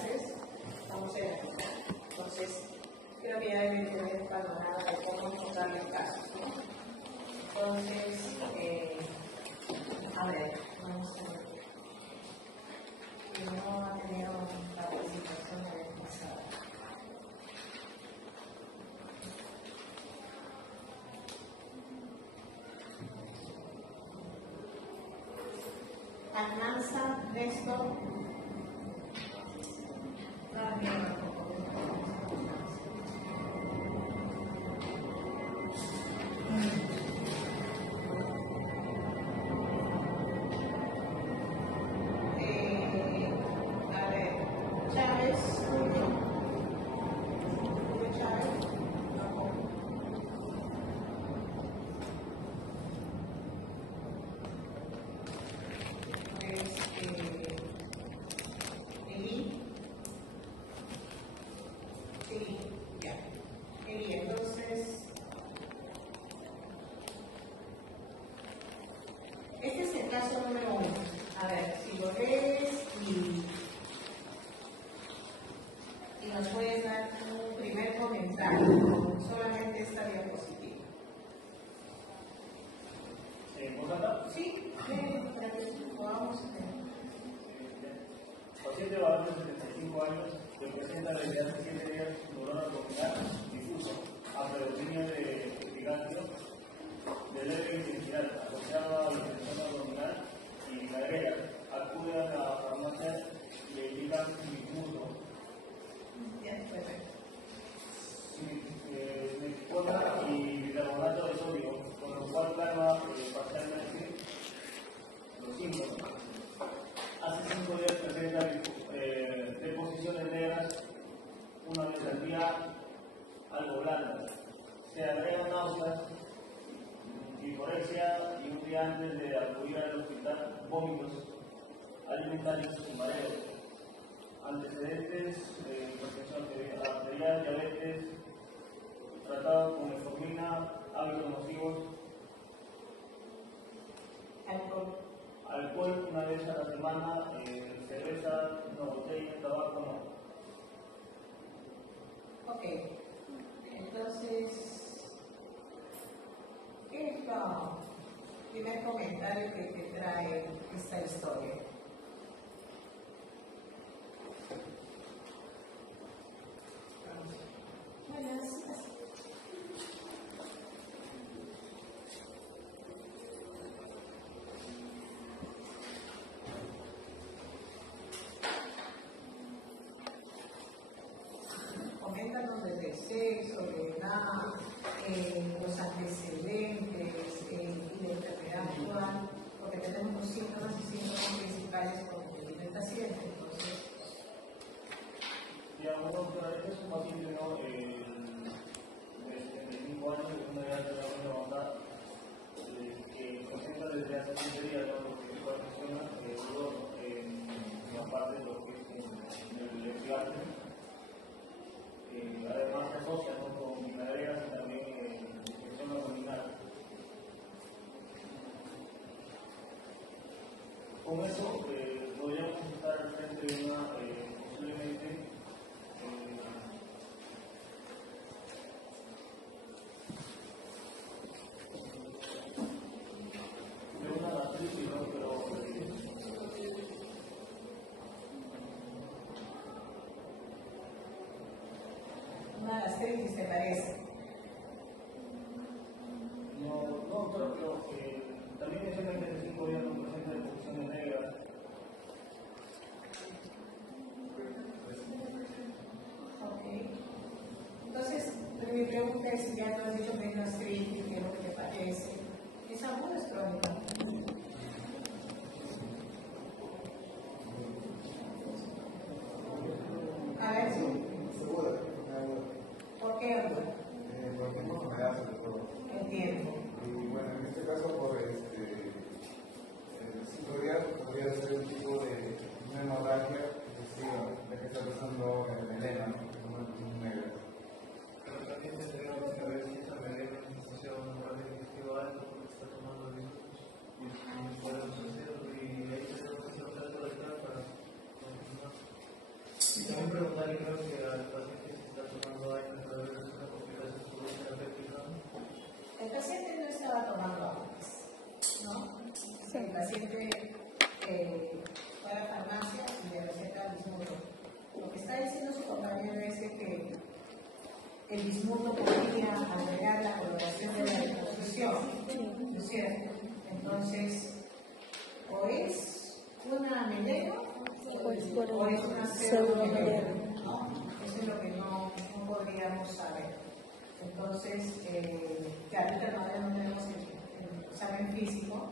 clases, estamos en la mitad. Entonces, creo que ya deben tener un panorama de cómo enfocar los casos, ¿no? Entonces, a ver, vamos a ver. Que no ha tenido participación de la pasada. Almanza, Néstor. Este es el caso número 1. A ver, si lo ves y nos puedes dar un primer comentario con solamente esta diapositiva. ¿Vos acá? Sí, para que podamos ver. Paciente varón de 75 años que presenta desde hace 7 días dolor abdominal difuso, apredominio de epigastrio de leve intensidad asociado a la infección abdominal y cadera. Acude a la farmacia y le indican difuso. Silicona y bicarbonato de sodio, con lo cual calma parcialmente los síntomas. Hace 5 días presenta deposiciones negras una vez al día, algo blandas. Se agregan náuseas, hiporexia y un día antes de acudir al hospital, vómitos alimentarios y mareos. Antecedentes, hipertensión arterial, diabetes, tratado con metformina, hábitos nocivos, alcohol una vez a la semana, cerveza, una botella, tabaco no. Ok, entonces, ¿qué es lo primer comentario que te trae esta historia? Coméntanos desde el sexo, la edad, los antecedentes y la enfermedad actual, porque tenemos los síntomas y síntomas principales con el paciente. Entonces, digamos, doctora, este es un paciente ¿no? de 75 años, de una edad relativamente avanzada, que presenta desde hace 15 días, ¿no? Lo que igual menciona, dolor en una parte de lo que es en el epigastrio. Además se asocia ¿no? con caderas y también infección abdominal. Con eso podríamos estar al frente de una posiblemente de una gastritis, ¿no? Pero una gastritis, ¿te parece? no, pero también es el 25 días no presenta deposiciones negras. Ok. Entonces, mi pregunta es si ya tú has dicho que es gastritis, qué es lo que te parece. ¿Es agudo o es crónico? A ver si. ¿Por qué agudo? Porque no me hace de todo. Entiendo. Y bueno, en este caso, por 5 días podría ser un tipo de una hemorragia excesiva, ya que está pasando melena, ¿no? Un negro. Pero también tendríamos que ver si esa melena es asociada a un grado digestivo alto porque está tomando alimentos. Y paciente no estaba tomando antes, ¿no? El paciente fue a la farmacia y le receta el bismuto. Lo que está diciendo su compañero es que el bismuto podría alterar la coloración de la deposición, ¿no es cierto? Entonces, o es una melena o es una pseudomelena, ¿no? Eso es lo que no podríamos saber. Entonces, claro, todavía no tenemos el examen físico,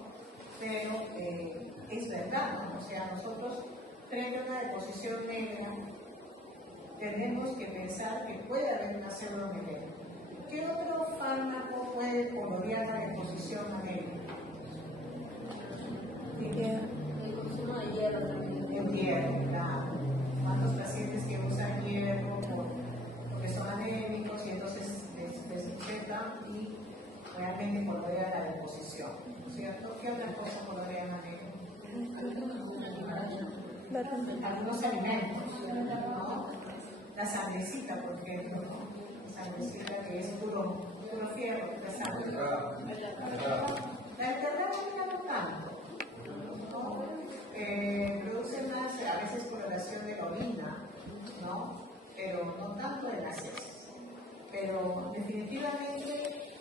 pero es verdad, ¿no? O sea, nosotros frente a una deposición negra tenemos que pensar que puede haber una pseudomelena. ¿Qué otro fármaco puede colorear la deposición a negra? El consumo de hierro también. El hierro, claro. ¿Cuántos pacientes que usan hierro porque son anémicos y entonces les infectan y realmente colorea la deposición? ¿Cierto? ¿Qué otra cosa colorean a negro? Algunos alimentos, ¿no? La sangrecita, por ejemplo, ¿no? La sangrecita que es puro fierro, la sangre. La enfermedad no tanto, ¿no? Produce más, a veces coloración de la orina, ¿no? Pero no tanto de las heces. Pero definitivamente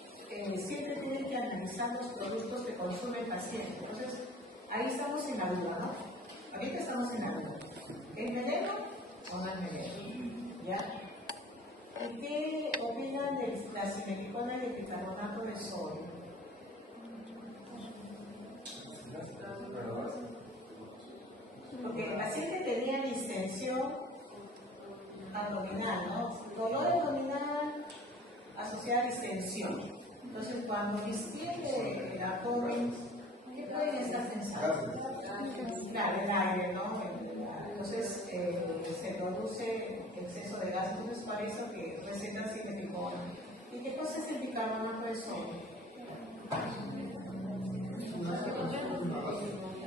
siempre tienen que analizar los productos que consume el paciente. Entonces, ahí estamos en la duda, ¿no? Ahorita estamos en la duda. ¿Es veneno o no es veneno? ¿Ya? ¿Qué opinan de la simeticona y el bicarbonato de sodio? Porque el paciente tenía distensión abdominal, ¿no? Dolor abdominal asociada a distensión. Entonces, cuando distiende el abdomen, ¿qué pueden estar pensando? Claro, el aire, ¿no? Entonces, se produce exceso de gas. Entonces, para eso que recetan simeticona. ¿Y qué cosa es el bicarbonato de sodio?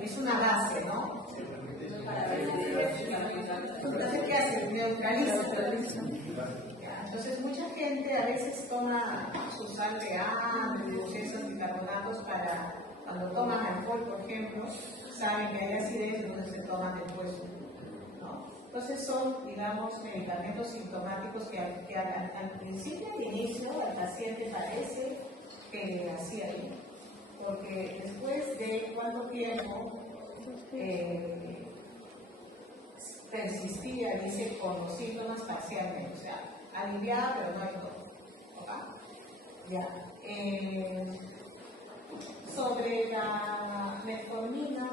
Es una base, ¿no? Entonces, ¿qué hace? Neutraliza. Entonces, mucha gente a veces toma su sal de agua, esos bicarbonatos para, cuando toman alcohol, por ejemplo, saben que hay acidez, entonces se toman después, ¿no? Entonces, son, digamos, medicamentos sintomáticos que al principio, al inicio, al paciente parece que le hacía bien, porque después de cuánto tiempo persistía, dice, con los síntomas parcialmente, o sea, aliviada, pero no hay todo. ¿Okay? Ya. Sobre la metformina,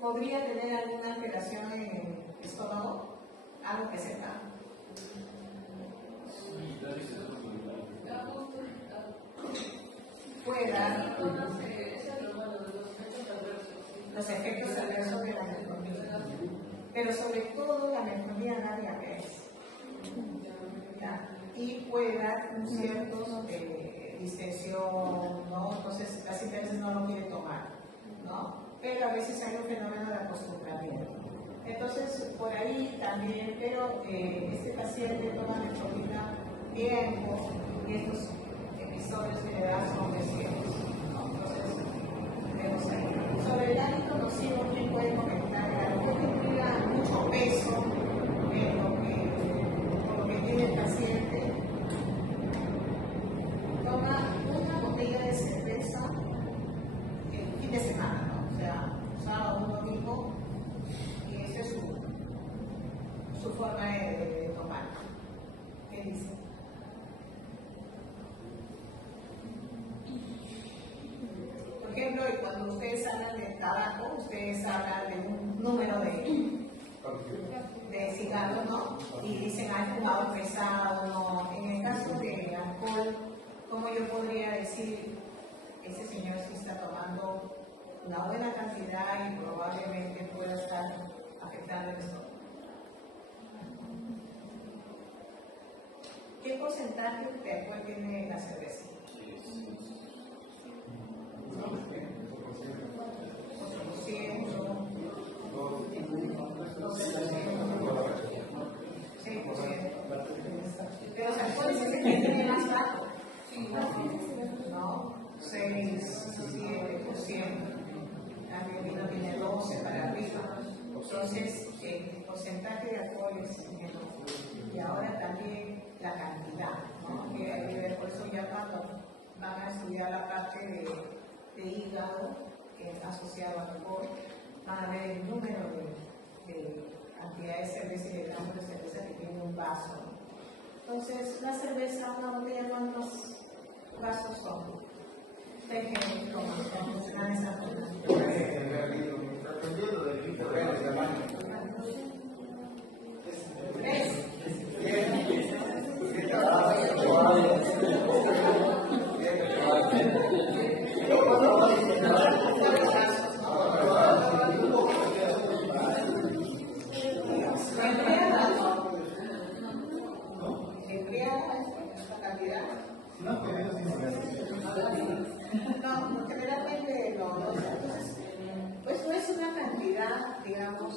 ¿podría tener alguna alteración en el estómago? Algo que sepa. Puede dar los efectos adversos de la metformina, pero sobre todo la metformina da diabetes, ¿ya? Y puede dar un cierto distensión, ¿no? Entonces el paciente a veces no lo quiere tomar, ¿no? Pero a veces hay un fenómeno de acostumbramiento. Entonces por ahí también, pero este paciente toma metformina tiempo y estos episodios que le dan son recientes, ¿no? Entonces vemos ahí. Sobre el hábito nocivo, ¿quién puede comentar algo que implica mucho peso por lo que tiene el paciente? Toma una botella de cerveza el fin de semana, ¿no? O sea, sábado o domingo, y esa es su forma de tomar. ¿Qué dice? Por ejemplo, cuando ustedes hablan de tabaco, ustedes hablan de un número de cigarros, ¿no? Y dicen, ¿hay fumado pesado? No. En el caso de alcohol, ¿cómo yo podría decir, ese señor sí está tomando una buena cantidad y probablemente pueda estar afectando el estómago? ¿Qué porcentaje de alcohol tiene la cerveza? 8%, 12%, 6%. De los alcoholes es tiene más bajo. ¿No? 6, 7%. También vino tiene 12 para arriba. Entonces, el porcentaje de alcohol es menor. Y ahora también la cantidad, ¿no? Que por eso ya cuando van a estudiar la parte de hígado, que es asociado al alcohol, van a ver el número de cantidad de cerveza y de gramos de cerveza que tiene un vaso. Entonces, la cerveza, una botella, ¿cuántos vasos son? Dependiendo de esa Dependiendo del litro de tamaño. 3. No, porque realmente no. Entonces, pues no es una cantidad, digamos,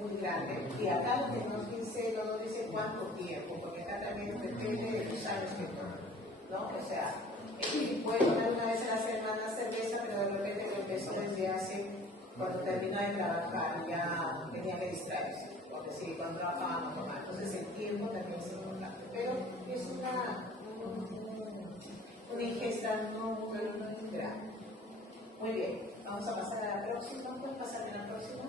muy grande. Y acá que nos dice, no nos dice cuánto tiempo, porque acá también depende de los años que ¿no? O sea, puede tomar una vez a la semana cerveza, pero de repente lo empezó desde hace, cuando terminó de trabajar, ya tenía que distraerse. Porque sí, cuando trabajaba no tomaba. Entonces el tiempo también es importante. Pero es una ingesta no muy grande. Muy bien, vamos a pasar a la próxima. ¿Puedes pasar a la próxima?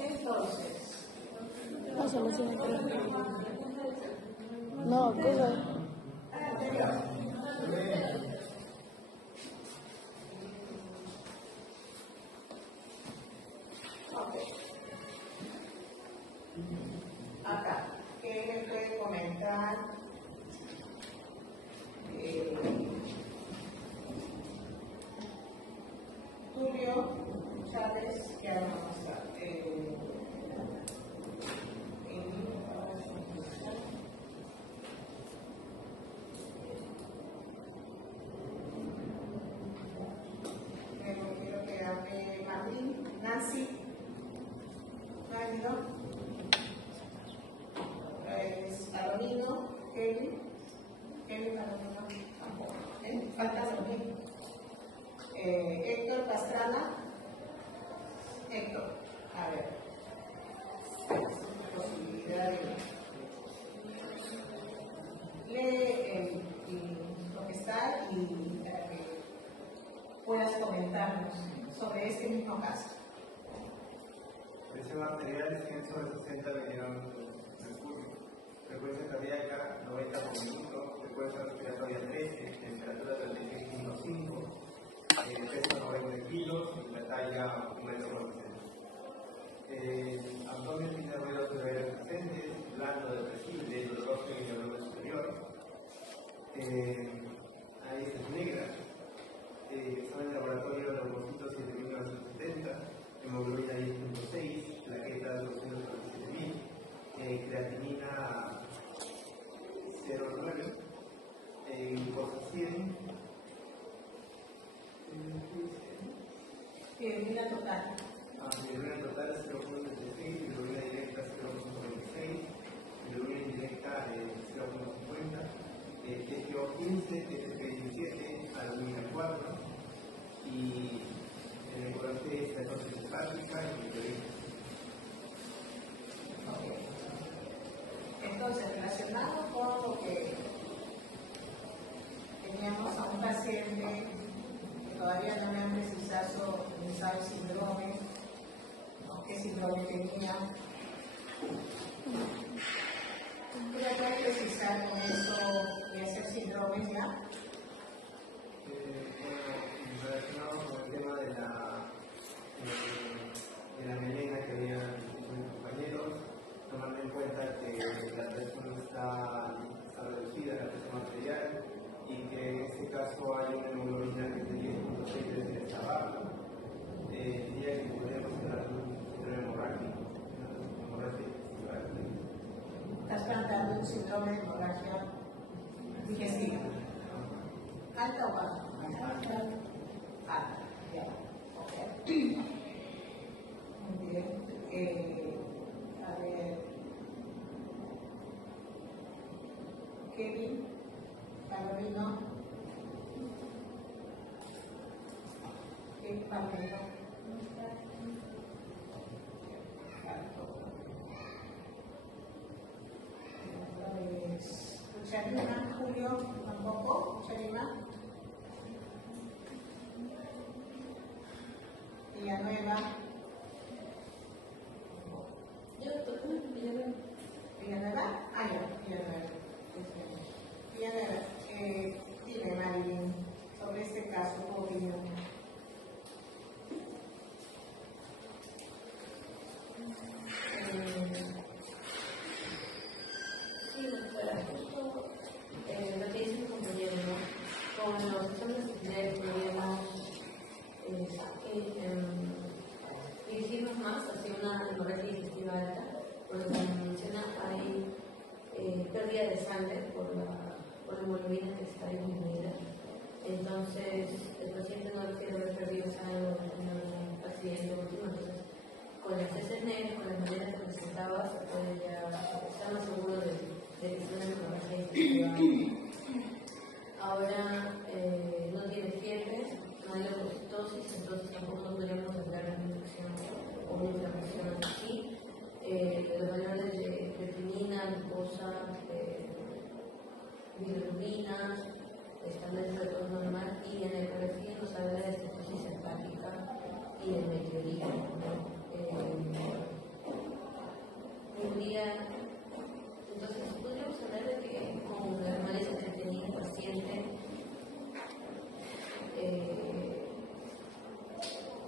Entonces, Pásalo, sí. No, cosa. acá, ¿qué me puede comentar? Tulio Chávez, que ahora vamos a estar. Quiero que hable Marlene, Nancy, ¿no ha venido? Palomino, Kevin Palomino, tampoco. Falta Palomino. Héctor Pastrana. Héctor, a ver. Posibilidad de. Lee lo que está y para que puedas comentarnos sobre este mismo caso. Ese material es 160 millones de curso. Frecuencia cardíaca 90 por minuto, frecuencia respiratoria 13, temperatura 36.5, peso 90 kilos y la talla 1,90 m. Abdomen tiene ruedas severas presentes, blando, depresible, doloroso en el abdomen superior. Ahí es negra. Examen de laboratorio de leucocitos 7.970, hemoglobina 10.6, plaquetas 247.000, creatinina 0,9, glucosa 100. Bilirrubina total. Bilirrubina total 0,36, bilirrubina directa 0,26, bilirrubina indirecta 0,50, TGO 15, TGP 17, albumina 4 y el necrolante estenosis hepática y meteorita. Entonces, relacionado con lo que teníamos a un paciente que todavía no me han precisado el síndrome, ¿no? ¿Qué síndrome tenía? ¿Tú me puedes precisar con eso de hacer síndromes ya? Bueno, relacionado con el tema de la melena que había mis compañeros, tomando en cuenta que la presión está reducida, la presión arterial, y que en este caso hay una hemoglobina que es de 10.6 de está abajo, diría que podríamos hablar de un síndrome hemorrágico. Estás planteando un síndrome de hemorragia digestiva. ¿Alta o baja? Alta, ya. Ok. Muy bien. A ver. hemoglobina alta, porque como menciona, hay pérdida de sangre por la hemoglobina que está disminuida. Entonces, el paciente no requiere haber perdido sangre en un accidente último. Entonces, con las heces negras, con las maneras que presentaba, se puede ya estar más seguro de que es una hemorragia. Ahora, no tiene fiebre, no hay leucocitosis, entonces tampoco podríamos hablar de una infección o una inflamación así. Los valores de creatinina, glucosa, bilirrubina están dentro de todo normal, y en la ecografía nos habla de estenosis hepática y de meteorismo. Entonces, podríamos hablar de que con la análisis que tenía el paciente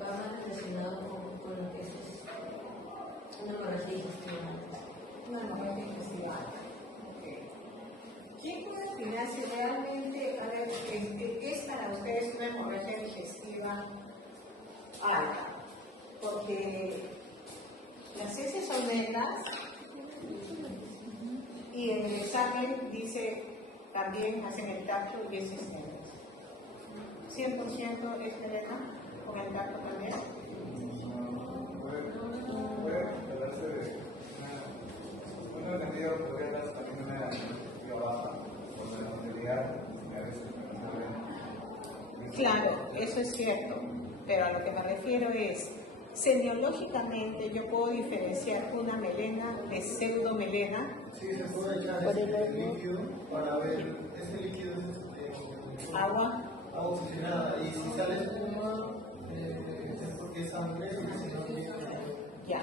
va más relacionado con lo que es una hemorragia digestiva. Una hemorragia digestiva. ¿Quién puede opinar si realmente, a ver, es para ustedes una hemorragia digestiva alta? Porque las heces son negras y en el examen dice, también hacen el tacto y es negras. 100% es melena, con el tacto también. Puede hablarse de una cantidad, podría darse también una baja por la movilidad y a veces no. Claro, eso es cierto, pero a lo que me refiero es, semiológicamente yo puedo diferenciar una melena de pseudomelena. Sí, se puede echar el líquido para ver, ese líquido es Agua oxigenada, y si sale espuma es porque es sangre, y si no tiene. ya,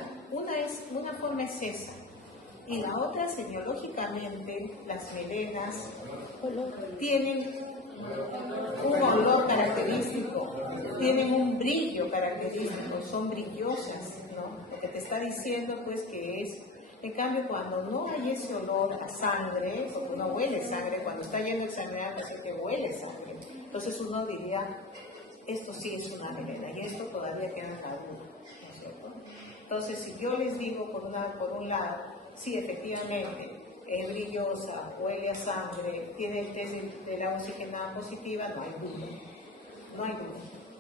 una forma es esa, y la otra, semiológicamente, las melenas tienen un olor característico, tienen un brillo característico, son brillosas, ¿no? Lo que te está diciendo, pues, que es. En cambio, cuando no hay ese olor a sangre, porque no huele sangre, cuando está yendo el sangrado, parece que huele sangre. Entonces uno diría, esto sí es una melena, y esto todavía queda maduro, ¿no es cierto? Entonces, si yo les digo, por un lado, sí, efectivamente, es brillosa, huele a sangre, tiene el test de la oxigenada positiva, no hay duda,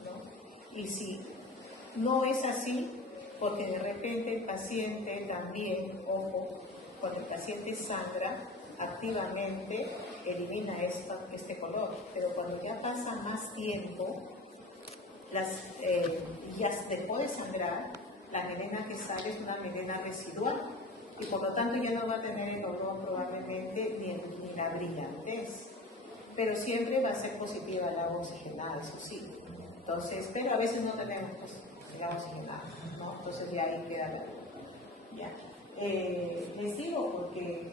¿no? Y si no es así, porque de repente el paciente también, ojo, cuando el paciente sangra, activamente elimina este color, pero cuando ya pasa más tiempo, ya dejó de sangrar, la melena que sale es una melena residual, y por lo tanto ya no va a tener el olor probablemente ni la brillantez, pero siempre va a ser positiva la agua oxigenada, eso sí. Entonces, pero a veces no tenemos pues, el agua oxigenada, ¿no? Entonces ya ahí queda la... Ya. Les digo porque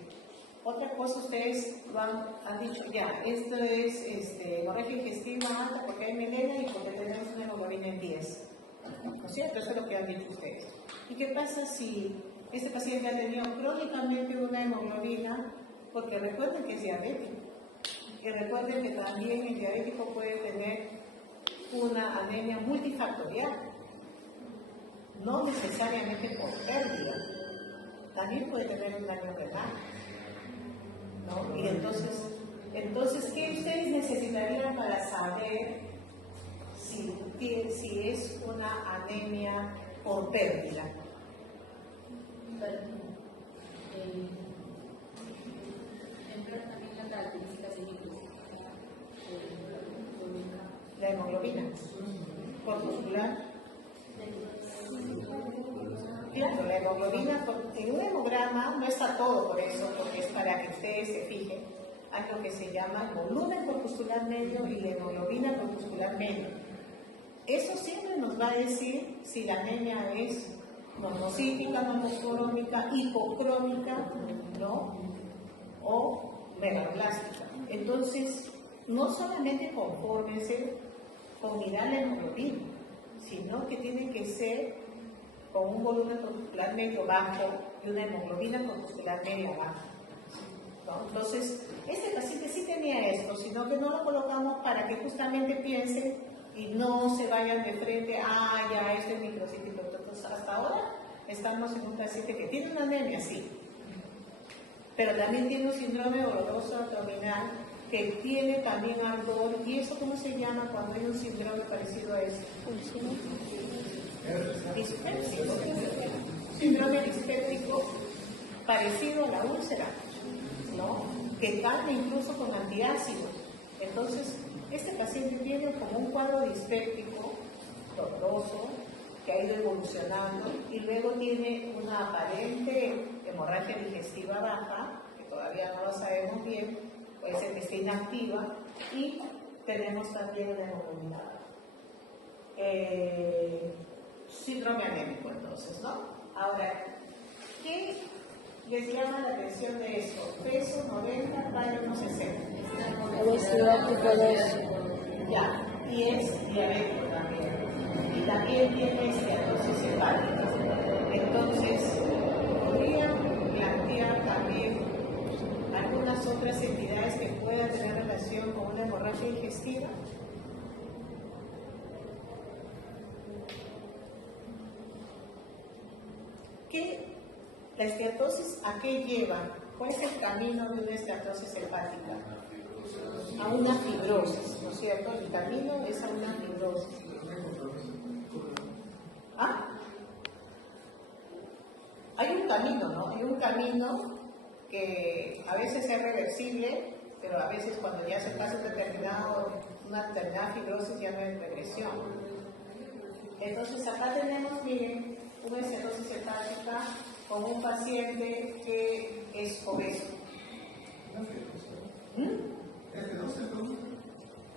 otra cosa ustedes han dicho ya, esto es hemorragia digestiva alta porque hay melena y porque tenemos una hemoglobina en 10, ¿no es cierto? Eso es lo que han dicho ustedes. ¿Y qué pasa si este paciente ha tenido crónicamente una hemoglobina? Porque recuerden que es diabético, y recuerden que también el diabético puede tener una anemia multifactorial, no necesariamente por pérdida, también puede tener un daño renal, ¿no? Y entonces, ¿qué ustedes necesitarían para saber si es una anemia por pérdida? La hemoglobina corpuscular. Claro, la hemoglobina, en un hemograma no está todo por eso, porque es para que ustedes se fijen. Hay lo que se llama volumen corpuscular medio y la hemoglobina corpuscular medio. Eso siempre nos va a decir si la anemia es monocítica, monocrómica, hipocrómica, ¿no? O megaloblástica. Entonces, no solamente confórmense con mirar la hemoglobina, sino que tiene que ser con un volumen corpuscular medio bajo y una hemoglobina corpuscular media baja, ¿no? Entonces, este paciente sí tenía esto, sino que no lo colocamos para que justamente piensen y no se vayan de frente, ya, este es microcítico. Entonces, hasta ahora estamos en un paciente que tiene una anemia, sí, pero también tiene un síndrome doloroso abdominal, que tiene también ardor. ¿Y eso cómo se llama cuando hay un síndrome parecido a eso? Dispéptico. Síndrome dispéptico parecido a la úlcera, ¿no? Que calma incluso con antiácidos. Entonces, este paciente tiene como un cuadro dispéptico doloroso que ha ido evolucionando y luego tiene una aparente hemorragia digestiva baja, que todavía no lo sabemos bien, puede ser que esté inactiva, y tenemos también una hemoglobina síndrome anémico, entonces, ¿no? Ahora, ¿qué les llama la atención de esto? Peso 90, talla 1,60. Obesidad tipo 2. Ya, y es diabético también. Y también tiene esteatosis hepática. Entonces, podría plantear también algunas otras entidades que puedan tener relación con una hemorragia digestiva. ¿La esteatosis a qué lleva? ¿Cuál es el camino de una esteatosis hepática? A una fibrosis, ¿no es cierto? El camino es a una fibrosis. ¿Ah? Hay un camino, ¿no? Hay un camino que a veces es reversible, pero a veces cuando ya se pasa una determinada fibrosis ya no hay regresión. Entonces acá tenemos, miren, una esteatosis hepática con un paciente que es obeso.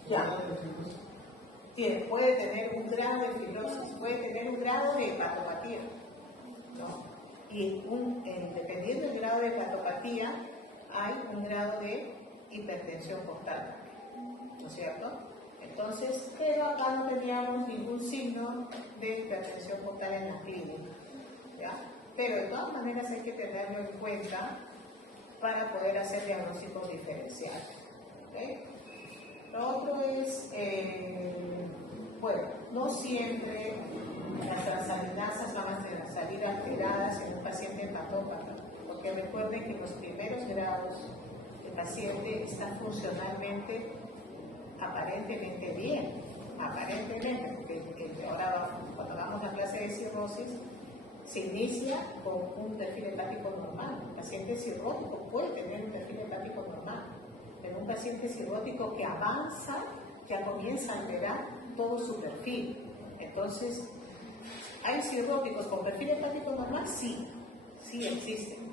Ya. Puede tener un grado de fibrosis, puede tener un grado de hepatopatía, ¿no? Y dependiendo del grado de hepatopatía, hay un grado de hipertensión portal, ¿no es cierto? Entonces, pero acá no teníamos ningún signo de hipertensión portal en la clínica, ¿ya? Pero de todas maneras hay que tenerlo en cuenta para poder hacer diagnósticos diferenciales. ¿Okay? Lo otro es, bueno, no siempre las transaminasas van a salir alteradas en un paciente hepatópata, porque recuerden que en los primeros grados el paciente está funcionalmente aparentemente bien, aparentemente, porque ahora cuando damos la clase de cirrosis, se inicia con un perfil hepático normal. El paciente cirrótico puede tener un perfil hepático normal, pero un paciente cirrótico que avanza ya comienza a alterar todo su perfil. Entonces, ¿hay cirróticos con perfil hepático normal? Sí, sí existen,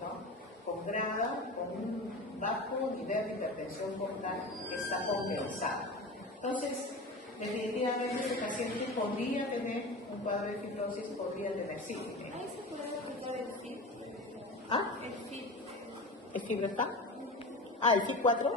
¿no? Con grada, con un bajo nivel de hipertensión portal que está compensado. Entonces, definitivamente el paciente podría tener un cuadro de fibrosis, podría tener sífilis. ¿Ahí se puede aplicar el FIB? ¿Ah? ¿El FIB? ¿El FIB-4? Ah, ¿el FIB-4?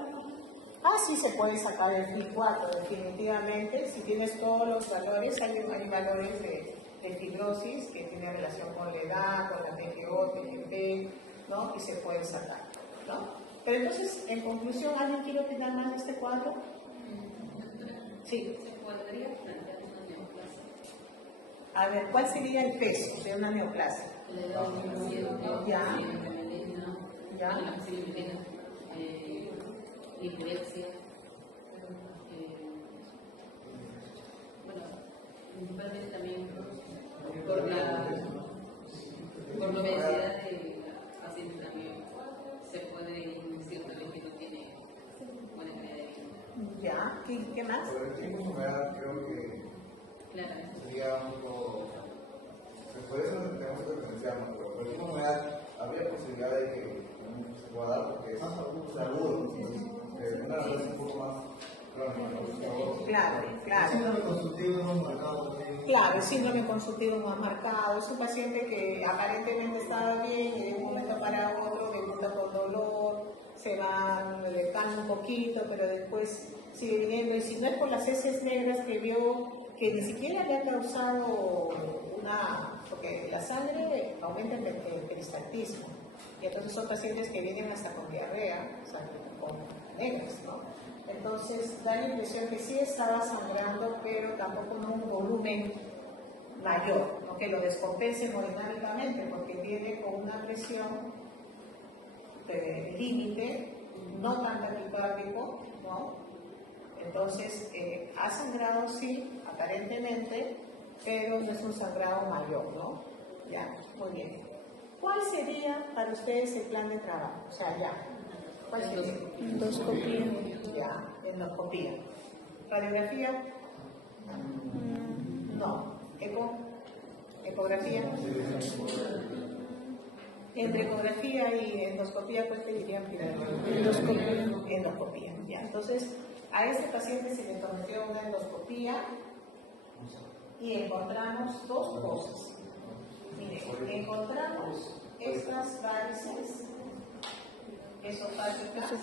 Ah, sí se puede sacar el FIB-4, definitivamente. Si tienes todos los valores, hay valores de fibrosis que tienen relación con la edad, con la TGO, TGP, ¿no? Y se pueden sacar, ¿no? Pero entonces, en conclusión, ¿alguien quiere opinar más de este cuadro? Sí. ¿Se podría plantear una neoplasia? A ver, ¿cuál sería el peso de una neoplasia? La edad de Ya. Ya. Epilepsia. Bueno, principalmente también por la obesidad de la paciente también se puede inducir también que no tiene buena calidad de vida. Ya, ¿qué más? Por el tipo de enfermedad creo que Claro. sería un poco... Por eso tenemos que diferenciarnos, pero por el tipo de enfermedad habría posibilidad de que se pueda dar porque es salud, una relación un poco más crónica. Claro. El síndrome consultivo no es marcado. Claro, el síndrome consultivo más marcado. Es un paciente que aparentemente estaba bien y de un momento para otro debuta con dolor, se va, le calma un poquito, pero después sigue viniendo. Y si no es por las heces negras que vio, que ni siquiera le ha causado porque la sangre aumenta el peristaltismo. Y entonces son pacientes que vienen hasta con diarrea, o sea, con negras, ¿no? Entonces da la impresión que sí estaba sangrando, pero tampoco en un volumen mayor, ¿no? Que lo descompense hemodinámicamente, porque viene con una presión de límite, no tan taquicárdico, ¿no? Entonces, ha sangrado sí, aparentemente, pero no es un sangrado mayor, ¿no? Ya, muy bien. ¿Cuál sería para ustedes el plan de trabajo? O sea, ya. ¿Cuál sería? Endoscopía. Ya, endoscopía. ¿Radiografía? No. ¿Ecografía? Entre ecografía y endoscopía, ¿cuál te dirían? Endoscopía. Endoscopía, ya. Entonces, a este paciente se le sometió una endoscopía y encontramos dos cosas. Miren, encontramos estas varices esofágicas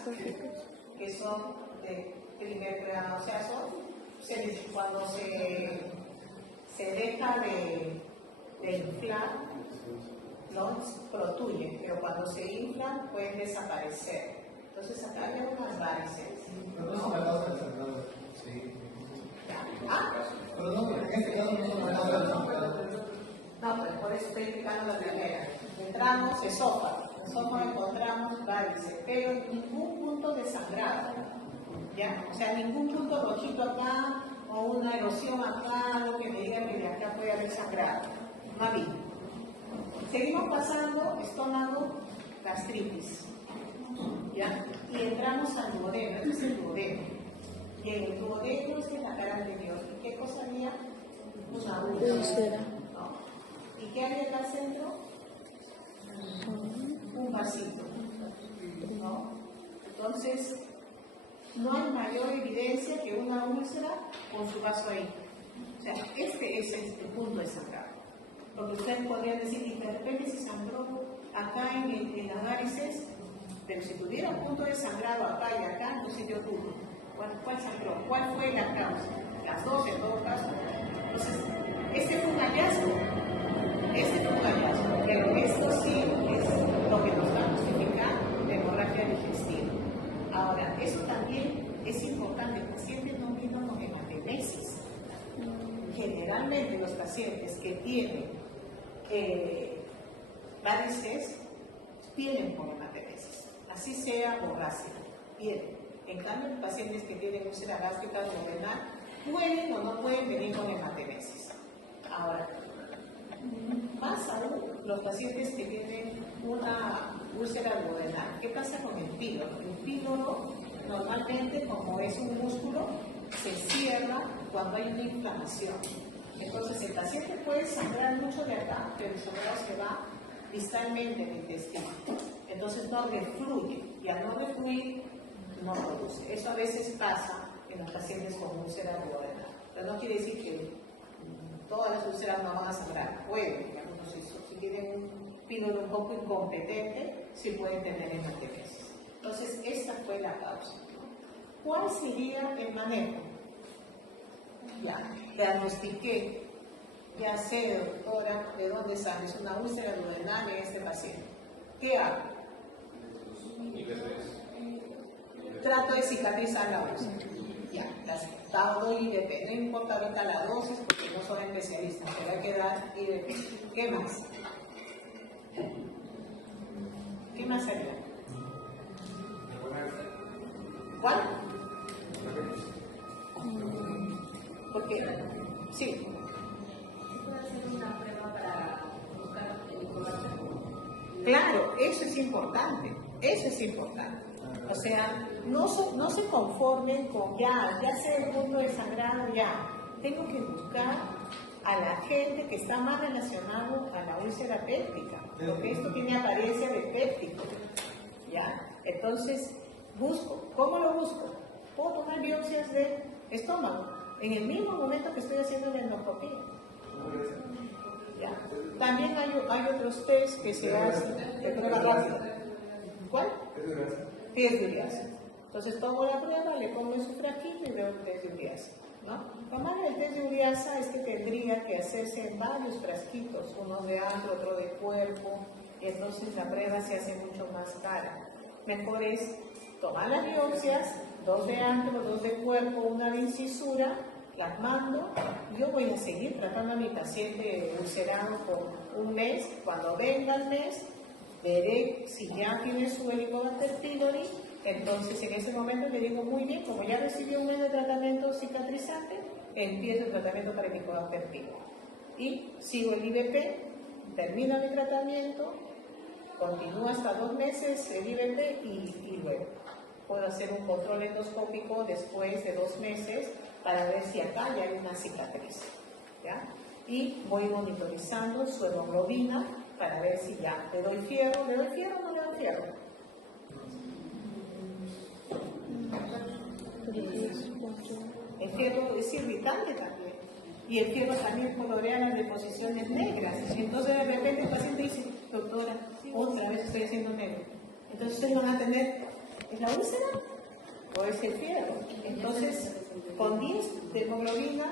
que son de primer grado, o sea, cuando se deja de inflar, no protuyen, pero cuando se inflan pueden desaparecer. Entonces acá hay unas varices. Pero no es una causa del sangrado. Sí. ¿Ah? Pero no, en este caso no es una causa del sangrado. No, pero por eso estoy indicando la primera. Entramos esófago encontramos varices, pero ningún punto de sangrado. ¿Ya? O sea, ningún punto rojito acá o una erosión acá, algo que me diga que de acá puede haber sangrado. No ha habido. Seguimos pasando estómago, gastritis. ¿Ya? Y entramos al duodeno, este es el duodeno. Y en el duodeno es la cara anterior. ¿Y qué cosa había? Una úlcera. ¿No? ¿Y qué hay acá al centro? Un vasito. ¿No? Entonces, no hay mayor evidencia que una úlcera con su vaso ahí. O sea, este es el punto de sangrado. Porque ustedes podrían decir, y de repente se sangró acá en las varices, pero si tuviera un punto de sangrado acá y acá, entonces yo dudo. ¿Cuál sangró? ¿Cuál fue la causa? Las dos en todo caso. Entonces, este fue un hallazgo. Pero esto sí es lo que nos va a justificar la hemorragia digestiva. Ahora, eso también es importante. El paciente no vino con hematemesis. Generalmente los pacientes que tienen varices vienen con hematemesis, así sea borrácea, vienen. En cambio, los pacientes que tienen úlcera gástrica duodenal pueden o no pueden venir con hematemesis. Ahora, más aún los pacientes que tienen una úlcera duodenal. ¿Qué pasa con el píloro? El píloro normalmente, como es un músculo, se cierra cuando hay una inflamación. Entonces el paciente puede sangrar mucho de acá, pero el sangrado se va distalmente en el intestino. Entonces no refluye, y al no refluir no produce. Eso a veces pasa en los pacientes con úlcera duodenal. Pero no quiere decir que todas las úlceras no van a sangrar. Pueden, digamos, si tienen un píloro un poco incompetente, sí pueden tener hematemesis. Entonces esta fue la causa. ¿Cuál sería el manejo? Ya, diagnostiqué, ya sé, doctora, de dónde sale, es una úlcera duodenal en este paciente. ¿Qué hago? Trato de cicatrizar la úlcera. Ya, las doy IVP, no importa ahorita la dosis porque no son especialistas, pero hay que dar IVP. ¿Qué más? ¿Qué más haría? ¿Cuál? Porque, sí. ¿Puede hacer una prueba para buscar el corazón? Claro, eso es importante. O sea, no se conformen con ya sé el punto de sangrado, ya. Tengo que buscar a la gente que está más relacionado a la úlcera péptica, porque esto tiene apariencia de péptico. Ya. Entonces, busco. ¿Cómo lo busco? Puedo tomar biopsias de estómago en el mismo momento que estoy haciendo la endoscopía. Ya. También hay otros test que se hacen de prueba rápida. ¿Cuál? Test de uriasa. Entonces tomo la prueba, le pongo en su frasquito y veo el test de uriasa, ¿no? Tomar el test de uriasa es que tendría que hacerse en varios frasquitos, uno de antro, otro de cuerpo, y entonces la prueba se hace mucho más cara. Mejor es tomar las biopsias, 2 de antro, 2 de cuerpo, 1 de incisura, las mando, yo voy a seguir tratando a mi paciente ulcerado por un mes. Cuando venga el mes, veré si ya tiene su Helicobacter pylori. Entonces en ese momento le digo, muy bien, como ya recibió un mes de tratamiento cicatrizante, empiezo el tratamiento para Helicobacter pylori. Y sigo el IVP, termino mi tratamiento, continúo hasta 2 meses el IVP y luego puedo hacer un control endoscópico después de 2 meses para ver si acá ya hay una cicatriz, ¿ya? Y voy monitorizando su hemoglobina para ver si ya le doy fierro o no le doy fierro. El fierro es irritante también. Y el fierro también colorea las deposiciones negras. Entonces de repente el paciente dice, doctora, otra vez estoy haciendo negro. Entonces ustedes van a tener, ¿es la úlcera o es el fierro? Entonces, con 10 de hemoglobina,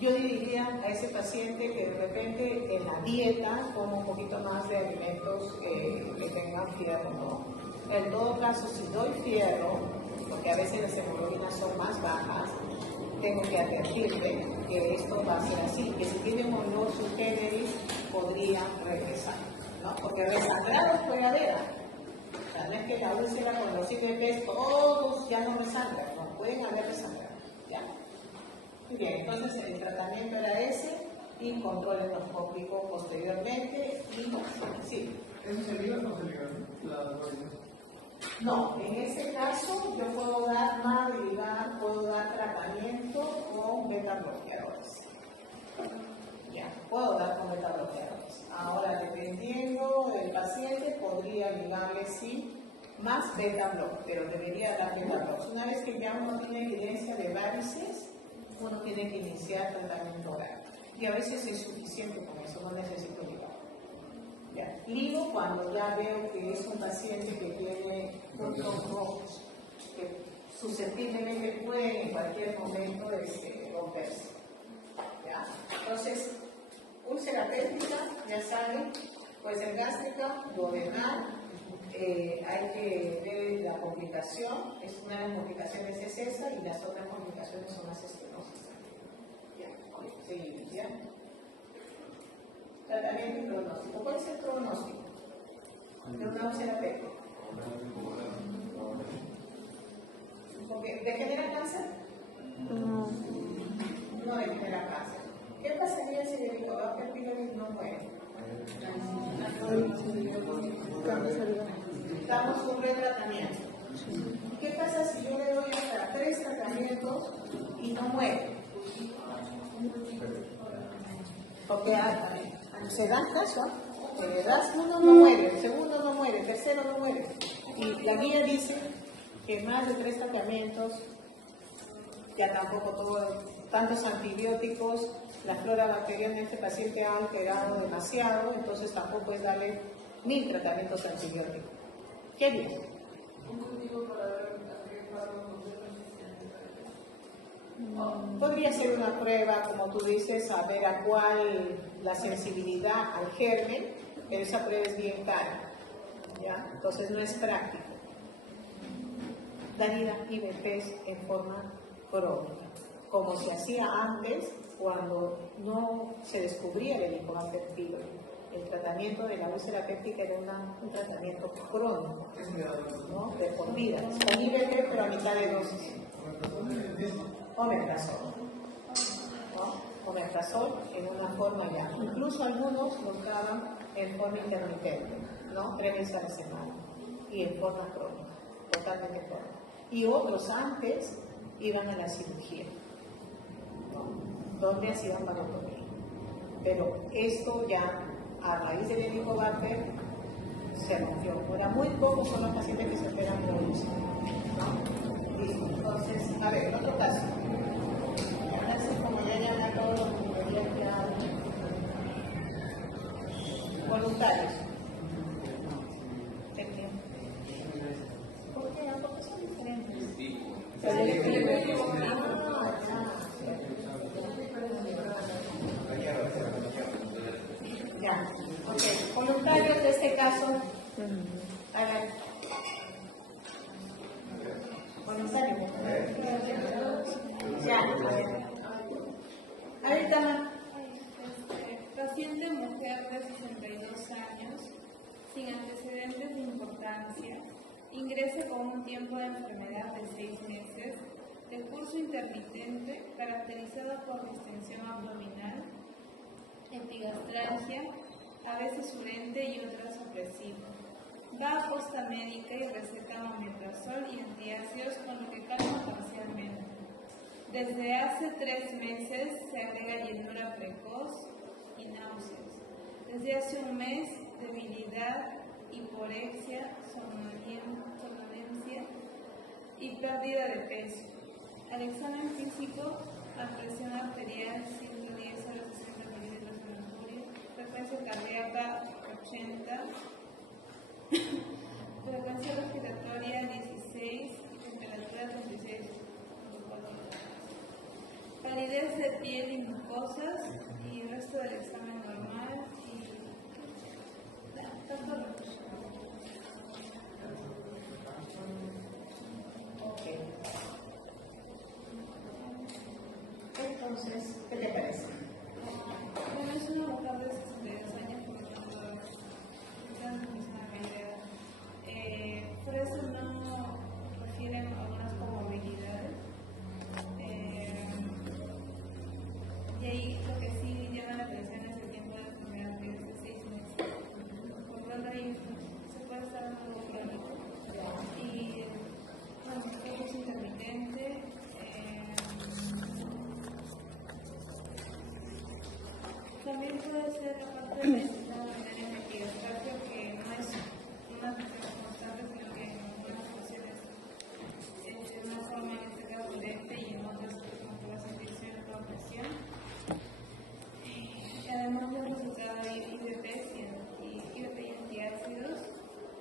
yo diría a ese paciente que de repente en la dieta coma un poquito más de alimentos que tengan fierro, ¿no? En todo caso, si doy fierro, porque a veces las hemoglobinas son más bajas, tengo que advertirle que esto va a ser así, que si tiene un olor sui generis podría regresar, ¿no? Porque resangrados puede haber. O sea, no es que la úlcera con los IVPs todos ya no resangran, no, pueden haber resangrado, ¿ya? Muy bien, entonces el tratamiento era ese y control endoscópico posteriormente y sí. ¿Eso se liga o no se liga? No, en ese caso yo puedo dar Madrigal, puedo dar tratamiento con beta-bloqueadores. Ya, puedo dar con beta-bloqueadores. Ahora, dependiendo del paciente, podría ligarle sí más beta-block, pero debería dar beta-block. Una vez que ya uno tiene evidencia de varices, uno tiene que iniciar tratamiento oral. Y a veces es suficiente con eso, no necesito ligar. Ya. Ligo cuando ya veo que es un paciente que tiene puntos rojos, que susceptiblemente pueden en cualquier momento romperse. ¿Ya? Entonces, úlcera pélvica, ya saben, puede ser gástrica, duodenal, hay que ver la complicación, es una de las complicaciones es esa y las otras complicaciones son las estenosis. ¿Ya? Seguimos, ¿ya? Tratamiento y pronóstico. ¿Cuál es el pronóstico de una úlcera pélvica? Porque ¿degenera cáncer? No. No degenera cáncer. ¿Qué pasaría si el Helicobacter pylori no muere? Damos un retratamiento. ¿Qué pasa si yo le doy hasta 3 tratamientos y no muere? Porque se da el caso, le das uno no muere, el segundo no muere, el tercero no muere. Y la guía dice que más de 3 tratamientos, ya tampoco tantos antibióticos, la flora bacteriana de este paciente ha alterado demasiado, entonces tampoco es darle 1000 tratamientos antibióticos. ¿Qué dice? Podría ser una prueba, como tú dices, a ver a cuál la sensibilidad al germen, pero esa prueba es bien cara, ¿ya? Entonces no es práctico. Daría IVPs en forma crónica, como se hacía antes cuando no se descubría el Helicobacter pylori. El tratamiento de la úlcera péptica era un tratamiento crónico, ¿no? De por vida, con IVP pero a mitad de dosis. Omeprazol, ¿no? Omeprazol en una forma ya. Incluso algunos lo daban en forma intermitente, ¿no? 3 veces a la semana y en forma crónica, totalmente crónica. Y otros antes iban a la cirugía, ¿no? Donde hacían vagotomía. Pero esto ya, a raíz del Helicobacter, se rompió. Ahora, muy pocos son los pacientes que se operan por eso, ¿no? Y entonces, a ver, otro caso. Como ya llamé a todos los voluntarios. ¿Por qué? Porque son diferentes. Ya, ok. Voluntarios de este caso. A ver. Voluntarios. Ya, a ver. Paciente mujer de 62 años, sin antecedentes de importancia, ingresa con un tiempo de enfermedad de 6 meses, de curso intermitente, caracterizado por distensión abdominal, epigastralgia, a veces urente y otras opresivo. Va a posta médica y receta omeprazol y antiácidos, con lo que calma parcialmente. Desde hace 3 meses se agrega llenura precoz y náuseas. Desde hace un mes, debilidad, hiporexia, somnolencia y pérdida de peso. Al examen físico, a presión arterial 110/60 mililitros de mercurio, frecuencia cardíaca 80, frecuencia respiratoria 16 y temperatura 36,4 grados. Palidez de piel y mucosas y el resto del examen normal y todo. Ok. Entonces, ¿qué te parece? Bueno, es una mujer de 62 años, por lo tanto, quizás no es una idea. Por eso no refieren a algunas comorbilidades. Y ahí lo que sí llama la atención es el tiempo de enfermedad, que es de 6 meses. Por lo tanto, ahí se puede estar en algo crónico. Y bueno, el curso intermitente. También puede ser la parte del sistema urinario en epigastralgia, que no es una afección constante, sino que en algunas ocasiones es de una forma, en este caso, urente y en otras como que va a sentir cierta opresión. Además, los resultados de IVP y antiácidos,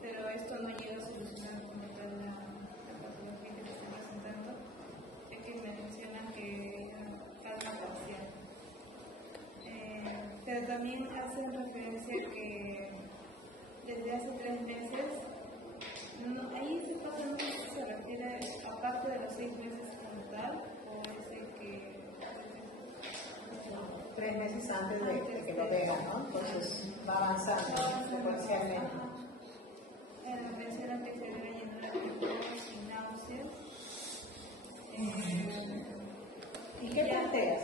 pero esto no llega a solucionar como tal la patología que te está presentando, ya que me mencionan que calma parcial. Pero también hacen referencia que desde hace 3 meses, ahí se pasa, no sé si se refiere aparte de los 6 meses como tal, o es el que... 3 meses antes de que lo vean, ¿no? Entonces va avanzando secuencialmente. Mencionan que se debe llenar sin náuseas. ¿Y qué planteas?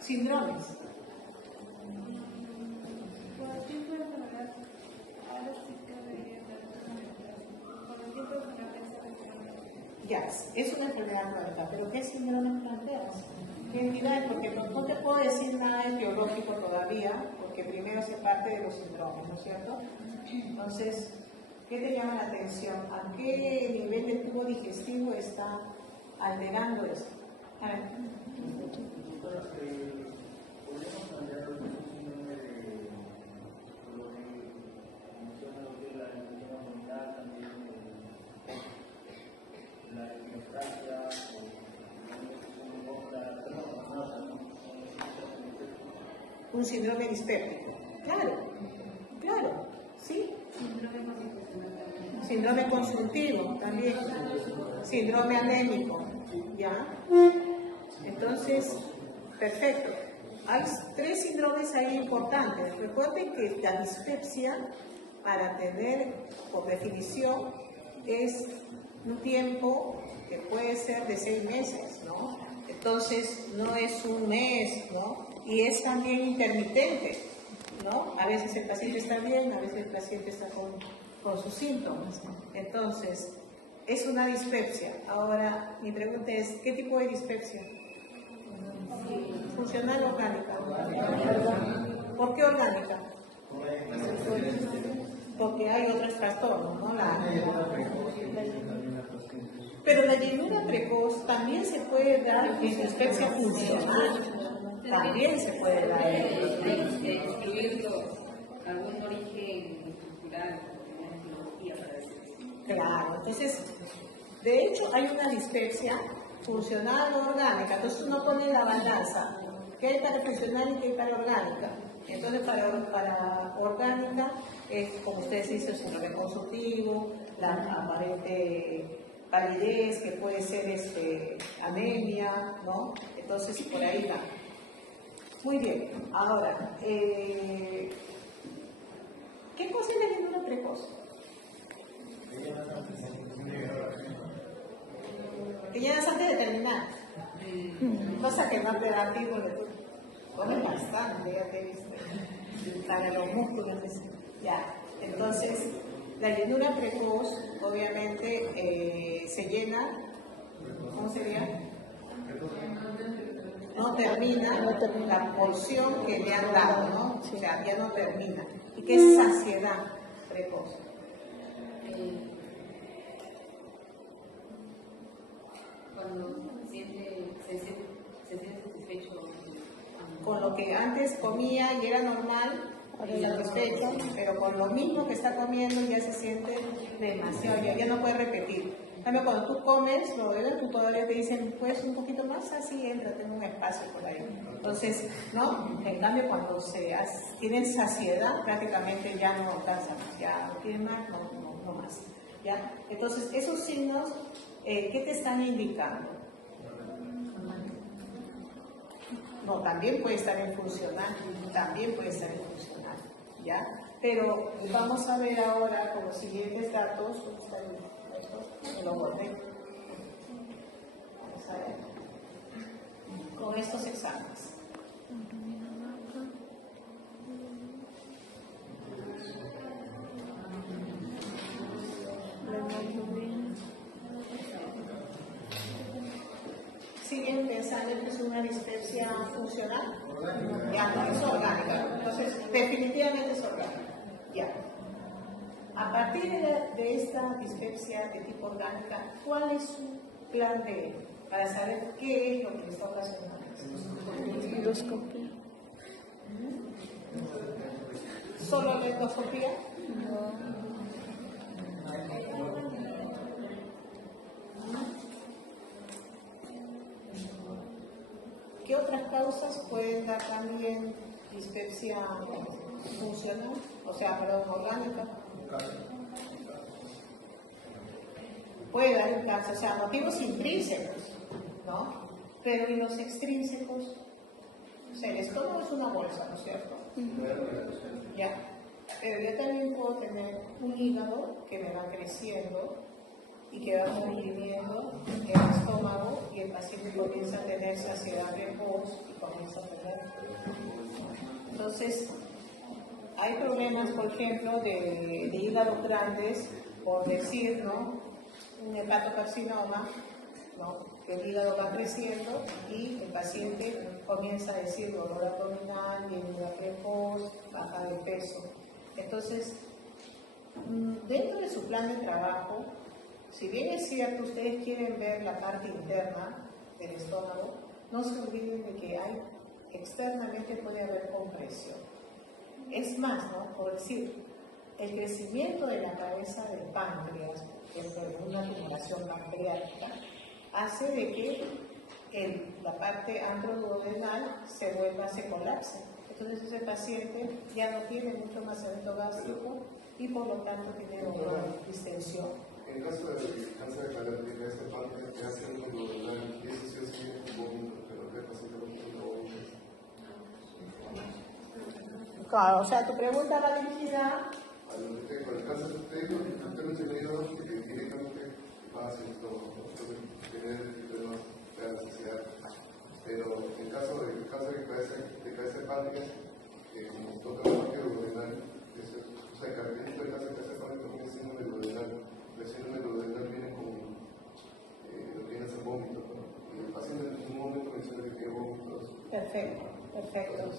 Síndromes. Por el tiempo de enfermedad, ahora sí que debería dar por el tiempo de enfermedad. Ya, es una enfermedad crónica, pero ¿qué síndromes planteas? ¿Qué entidad? Porque no te puedo decir nada etiológico todavía, porque primero se parte de los síndromes, ¿no es cierto? Entonces, ¿qué te llama la atención? ¿A qué nivel de tubo digestivo está alterando esto? A ver. Podemos plantear un síndrome de lo que menciona lo que es la infección abdominal, también la epigastralgia o Un síndrome dispéptico. Claro, ¿sí? Síndrome consultivo también. Síndrome anémico, ¿ya? Entonces, perfecto. Hay 3 síndromes ahí importantes. Recuerden que la dispepsia, para tener, por definición, es un tiempo que puede ser de 6 meses, ¿no? Entonces, no es un mes, ¿no? Y es también intermitente, ¿no? A veces el paciente está bien, a veces el paciente está con sus síntomas. Entonces, es una dispepsia. Ahora, mi pregunta es, ¿qué tipo de dispepsia? ¿Funcional o orgánica? ¿Por qué orgánica? Porque hay otros trastornos, ¿no? Pero la llenura precoz también se puede dar en dispepsia funcional. También se puede dar. Excluirlo algún origen cultural, Claro, entonces, de hecho hay una dispepsia funcional o orgánica, entonces uno pone la balanza, ¿qué hay para funcional y qué hay para orgánica? Entonces para orgánica es, como ustedes dicen, el síndrome consultivo, la aparente palidez, que puede ser anemia, ¿no? Entonces, por ahí va. Muy bien. Ahora, ¿qué cosa es la llenura precoz? Que llenas antes de terminar. Cosa que no te da tiempo de tú. Comes bastante, ya te viste. Para los músculos. Ya. Entonces, la llenura precoz, obviamente, se llena. ¿Cómo sería? No termina la porción que le han dado, ¿no? O sea, ya no termina. ¿Y qué es saciedad precoz? Cuando se siente satisfecho con lo que antes comía y era normal, satisfecho, pero con lo mismo que está comiendo ya se siente demasiado, ya no puede repetir. En cambio, cuando tú comes, lo de tu todavía te dicen, pues un poquito más, así entra, tengo un espacio por ahí. Entonces, ¿no? En cambio, cuando tienen saciedad, prácticamente ya no alcanza más, ya no quieren más, no más. ¿Ya? Entonces, esos signos, ¿qué te están indicando? No, también puede estar en funcional, ¿ya? Pero vamos a ver ahora con los siguientes datos, lo guardé. Vamos a ver. Con estos exámenes. ¿Siguen pensando que es una dispepsia funcional? Ya, no es orgánica. Entonces, definitivamente es orgánica. Ya. A partir de esta dispepsia de tipo orgánica, ¿cuál es su plan B para saber qué es lo que le está ocasionando? Endoscopia. ¿Solo la endoscopia? ¿Qué otras causas pueden dar también dispepsia funcional? O sea, perdón, orgánica. Puede dar un cáncer, o sea, motivos intrínsecos, ¿no? Pero ¿y los extrínsecos? O sea, el estómago es una bolsa, ¿no es cierto? Ya. Pero yo también puedo tener un hígado que me va creciendo y que va comprimiendo el estómago y el paciente comienza a tener saciedad precoz y comienza a tener. Entonces, hay problemas, por ejemplo, de hígados grandes, por decir, ¿no? Un hepatocarcinoma, ¿no? Que el hígado va creciendo y el paciente comienza a decir dolor abdominal, llenura precoz, baja de peso. Entonces, dentro de su plan de trabajo, si bien es cierto, ustedes quieren ver la parte interna del estómago, no se olviden de que externamente puede haber compresión. Es más, ¿no? Por decir, el crecimiento de la cabeza del páncreas, dentro de una tumoración pancreática, hace de que la parte antroduodenal se colapse. Entonces ese paciente ya no tiene mucho almacenamiento gástrico y por lo tanto tiene una distensión. En caso de cáncer de carótida, este páncreas que hace un duodenal, y eso sí es un vómito, pero ¿qué pasa con los vómitos? Claro, o sea, tu pregunta va dirigida A lo que tengo, el cáncer de entendido que directamente va hacia el estómago, tener más necesidad. Pero en caso de cabeza de páncreas, como toca la parte duodenal, o sea, el característico del cáncer de cabeza de páncreas también es síndrome duodenal. El síndrome duodenal viene con lo que viene a ser vómito, ¿no? Y el paciente en ningún momento menciona que tiene vómitos. perfecto.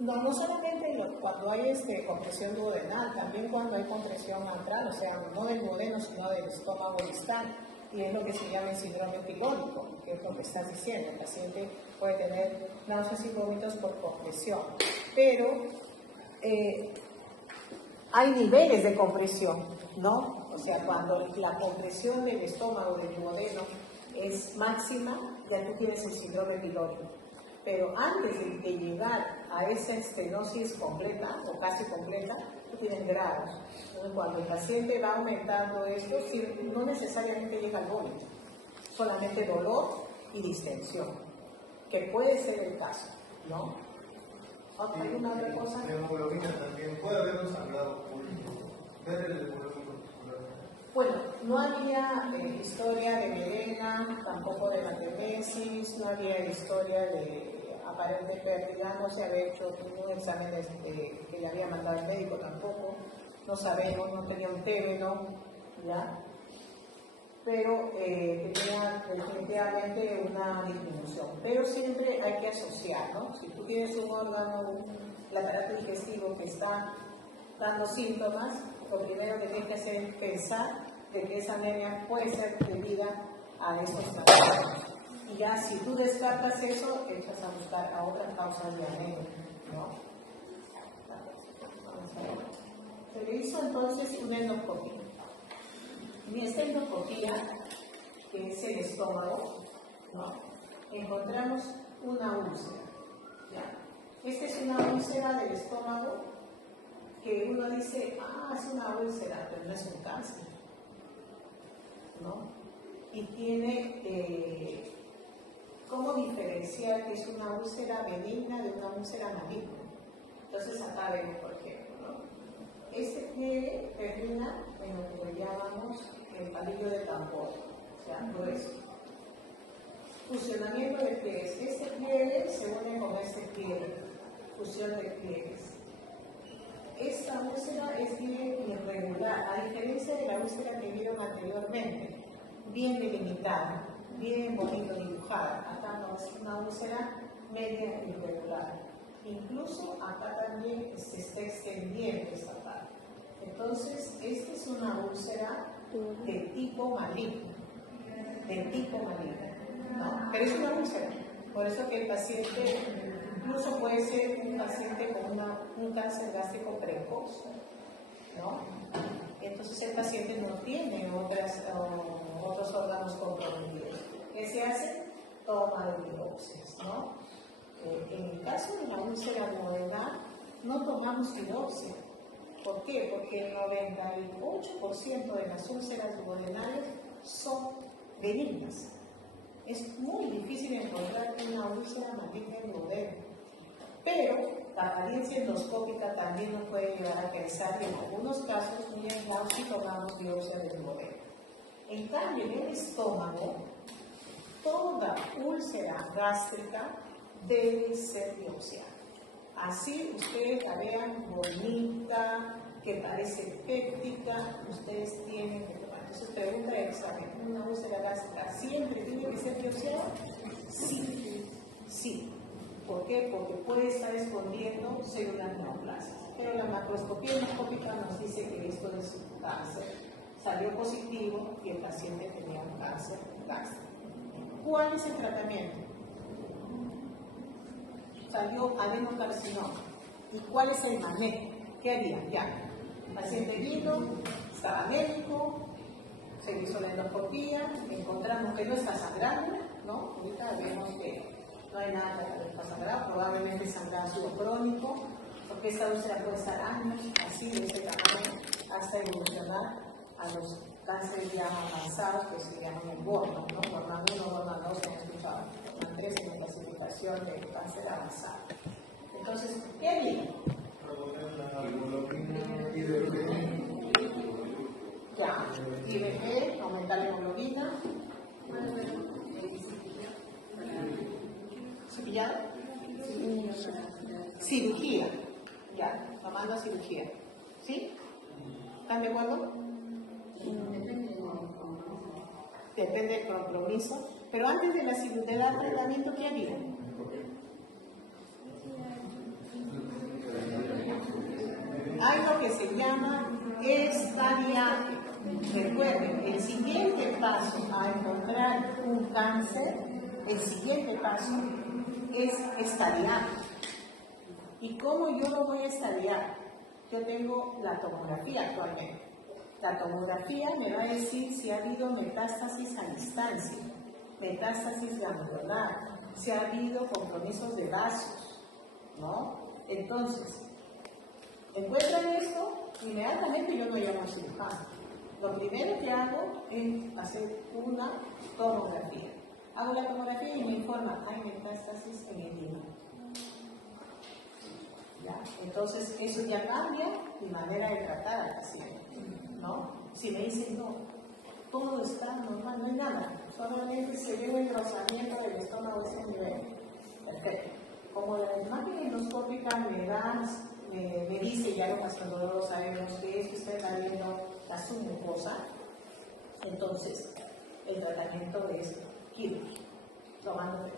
No solamente cuando hay compresión duodenal, también cuando hay compresión antral, o sea, no del duodeno, sino del estómago distal, y es lo que se llama el síndrome pilórico, que es lo que estás diciendo. El paciente puede tener náuseas y vómitos por compresión, pero hay niveles de compresión, ¿no? O sea, cuando la compresión del estómago, del duodeno, es máxima, ya tú tienes el síndrome pilórico. Pero antes de llegar a esa estenosis completa o casi completa, tú tienes grados. Entonces, cuando el paciente va aumentando esto, no necesariamente llega al vómito, solamente dolor y distensión. que puede ser el caso, ¿no? ¿Alguna otra cosa? La hemoglobina también puede haber un sangrado público. Ver el hemoglobina particular. Bueno, no había historia de melena, tampoco de matemnesis, no había historia de aparente pérdida, no se había hecho ningún examen que le había mandado el médico tampoco, no sabemos, no tenía un término, ¿ya? Pero tenía definitivamente una disminución. Pero siempre hay que asociar, ¿no? Si tú tienes un órgano, el aparato digestivo que está dando síntomas, lo primero que tienes que hacer es pensar de que esa anemia puede ser debida a esos trastornos. Y ya si tú descartas eso, echas a buscar a otras causas de anemia, ¿no? Vamos a ver. Se le hizo entonces una endoscopia. En esta endoscopia, que es el estómago, ¿no? Encontramos una úlcera. ¿Ya? Esta es una úlcera del estómago que uno dice, es una úlcera, pero no es un cáncer, ¿no? Y tiene, ¿cómo diferenciar que es una úlcera benigna de una úlcera maligna? Entonces acá vemos, por ejemplo, ¿no? Este pliegue termina en lo que le llamamos el palillo de tambor, o sea, grueso. Fusionamiento de pliegues. Este pliegue se une con este pliegue, fusión de pliegues. Esta úlcera es bien irregular, a diferencia de la úlcera que vieron anteriormente, bien delimitada, bien bonito dibujada. Acá no, es una úlcera media irregular. Incluso acá también se está extendiendo esta parte. Entonces, esta es una úlcera de tipo maligno, ¿no? Pero es una úlcera, por eso que el paciente incluso puede ser un paciente con un cáncer gástrico precoz, ¿no? Entonces el paciente no tiene otros órganos comprometidos. ¿Qué se hace? Toma de biopsias, ¿no? En el caso de la úlcera duodenal, no tomamos biopsia. ¿Por qué? Porque el 98% de las úlceras duodenales son benignas. Es muy difícil encontrar una úlcera maligna en duodeno. Pero la apariencia endoscópica también nos puede llevar a pensar que en algunos casos, muy aislados, sí tomamos biopsia del duodeno. En cambio, en el estómago, toda úlcera gástrica debe ser biopsiada. Así ustedes la vean bonita, que parece péptica, ustedes tienen que tomar. Entonces pregunta el examen, ¿una úlcera gástrica siempre tiene que ser biopsiada? Sí, sí. ¿Por qué? Porque puede estar escondiendo células neoplásicas. Pero la macroscopía endoscópica nos dice que esto es un cáncer. Salió positivo y el paciente tenía un cáncer gástrico. ¿Cuál es el tratamiento? Salió adenocarcinoma. ¿Y cuál es el manejo? ¿Qué harían? Ya. El paciente vino, estaba médico, se hizo la endoscopía, encontramos que no está sangrando, ¿no? Ahorita vemos que no hay nada que está sangrado, probablemente sangrado subcrónico, porque esta úlcera puede estar años, así de ese tamaño, hasta evolucionar a los cánceres ya avanzados que se llaman el Borman, ¿no? Borman 1, Borman 2, se han escuchado, Borman 3 en la clasificación de cáncer avanzado. Entonces, ¿qué haría? Ya, IBG, aumentar la hemoglobina. ¿Cepillado? Cirugía. Ya, tomando cirugía. ¿Sí? ¿Están de acuerdo? Depende del compromiso. Pero antes de del tratamiento, ¿qué haría? Hay lo que se llama estadiaje. Recuerden, el siguiente paso a encontrar un cáncer, el siguiente paso es estadiar. ¿Y cómo yo lo voy a estadiar? Yo tengo la tomografía actualmente. La tomografía me va a decir si ha habido metástasis a distancia, metástasis ganglionar, si ha habido compromisos de vasos, ¿no? Entonces, encuentran esto, inmediatamente yo no llamo al cirujano. Lo primero que hago es hacer una tomografía. Hago la tomografía y me informa, hay metástasis en el hígado. ¿Ya? Entonces, eso ya cambia mi manera de tratar al paciente, ¿no? Si me dicen, no, todo está normal, no hay nada, solamente se ve un engrosamiento del estómago a ese nivel. Perfecto. Como la imagen endoscópica me dice, ya los pacientes sabemos que es que usted está viendo la submucosa, entonces el tratamiento es quirúrgico, tomando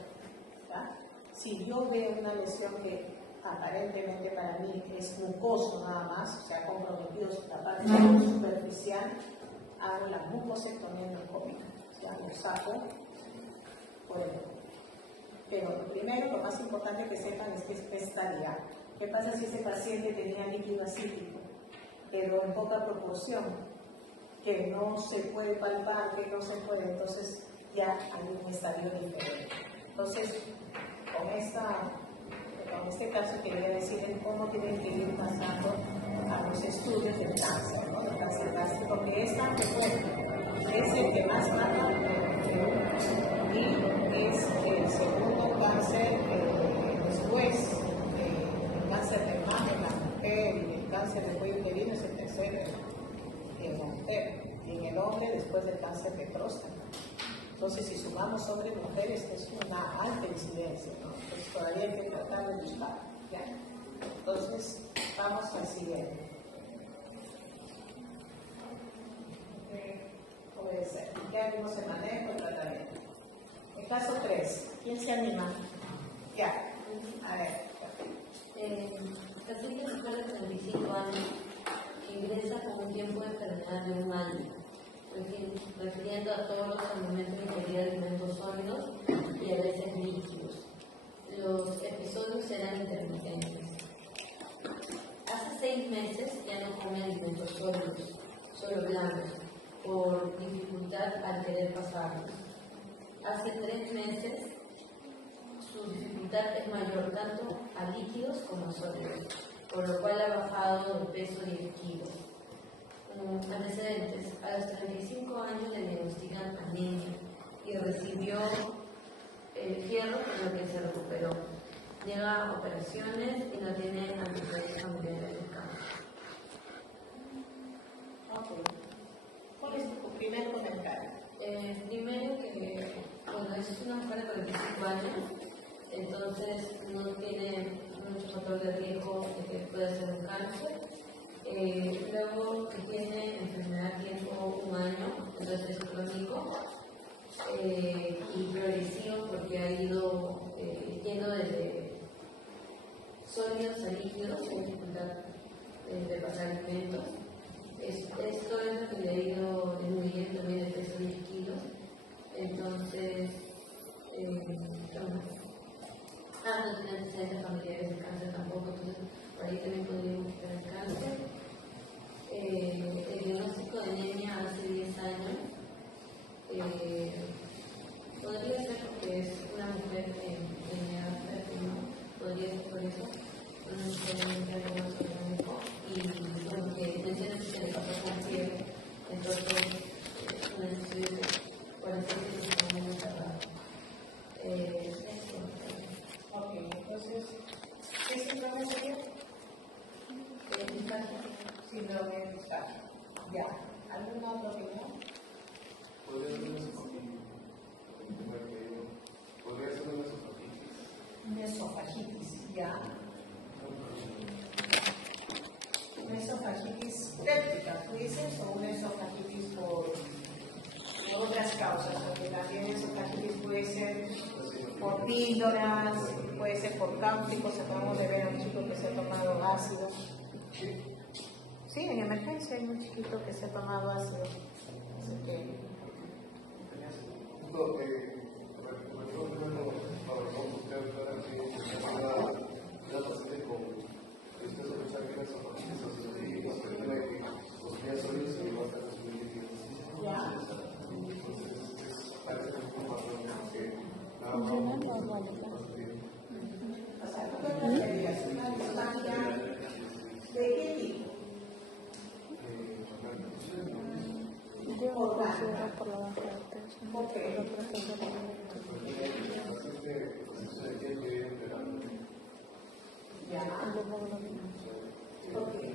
¿ya? Si yo veo una lesión que aparentemente para mí es mucoso nada más, o sea, comprometido la parte superficial, hago la mucosectomía endoscópica, o sea, lo saco por el ojo. Pero lo primero, lo más importante que sepan es que es pestaria. ¿Qué pasa si ese paciente tenía líquido acítico, pero en poca proporción, que no se puede palpar, que no se puede? Entonces ya hay un estadio diferente. Entonces, con este caso quería decirles cómo tienen que ir pasando a los estudios del cáncer, ¿no? El cáncer gástrico, porque es tan frecuente, es el que más mata y es el segundo cáncer después del cáncer de mama en la mujer y el cáncer de cuello uterino es el tercero en la mujer, y en el hombre después del cáncer de próstata. Entonces, si sumamos hombres y mujeres, es una alta incidencia, ¿no? Entonces, todavía hay que tratar de buscar, ¿ya? Entonces, vamos al siguiente. Puede ser. ¿Qué ánimo se maneja el tratamiento? El caso 3. ¿Quién se anima? Ya. A ver. Paciente mujer de 35 años que ingresa con un tiempo de enfermedad de 1 año, refiriendo a todos los alimentos de ingerir alimentos sólidos y a veces líquidos. Los episodios eran intermitentes. Hace 6 meses ya no come alimentos sólidos, solo blandos, por dificultad al querer pasarlos. Hace 3 meses su dificultad es mayor tanto a líquidos como a sólidos, por lo cual ha bajado de peso 10 kilos. Antecedentes: a los 35 años le diagnostican anemia y recibió fierro, con lo que se recuperó. Llega a operaciones y no tiene antecedentes familiares de cáncer. Okay. ¿Cuál es tu primer comentario? Primero que, bueno, es una mujer de 45 años, entonces no tiene mucho factor de riesgo de que pueda ser un cáncer. Luego que tiene enfermedad tiempo 1 año, entonces es crónico y progresivo porque ha ido yendo desde sólidos a líquidos, hay dificultad de pasar alimentos. Esto es lo que le ha ido disminuyendo también el peso de 10 kilos. Entonces, no tiene antecedentes familiares de cáncer tampoco, entonces por ahí también podríamos quitar el cáncer. El diagnóstico de anemia hace 10 años. Podría ser porque es una mujer en edad fértil, podría ser por eso. No necesariamente algo más orgánico. Y bueno, que menciona que se le pasó con fiebre, entonces un estudio de 46 está muy tardado. Ok, entonces, ¿qué síndrome sería? Síndrome de Eustaquio. Ya. ¿Alguna otra opinión? Podría ser una esofagititis. Podría ser una esofagititis. Una esofagitis, ya. Una esofagitis péptica, ¿tú dices? O una esofagitis por otras causas, porque también esofagitis puede ser por píldoras, puede ser por cáusticos. Acabamos de ver a un chico que se ha tomado ácido. Sí, en emergencia hay un chiquito que se ha tomado ácido. Así que... ¿De qué tipo? Yo por la baja de peso. Ok. Lo presento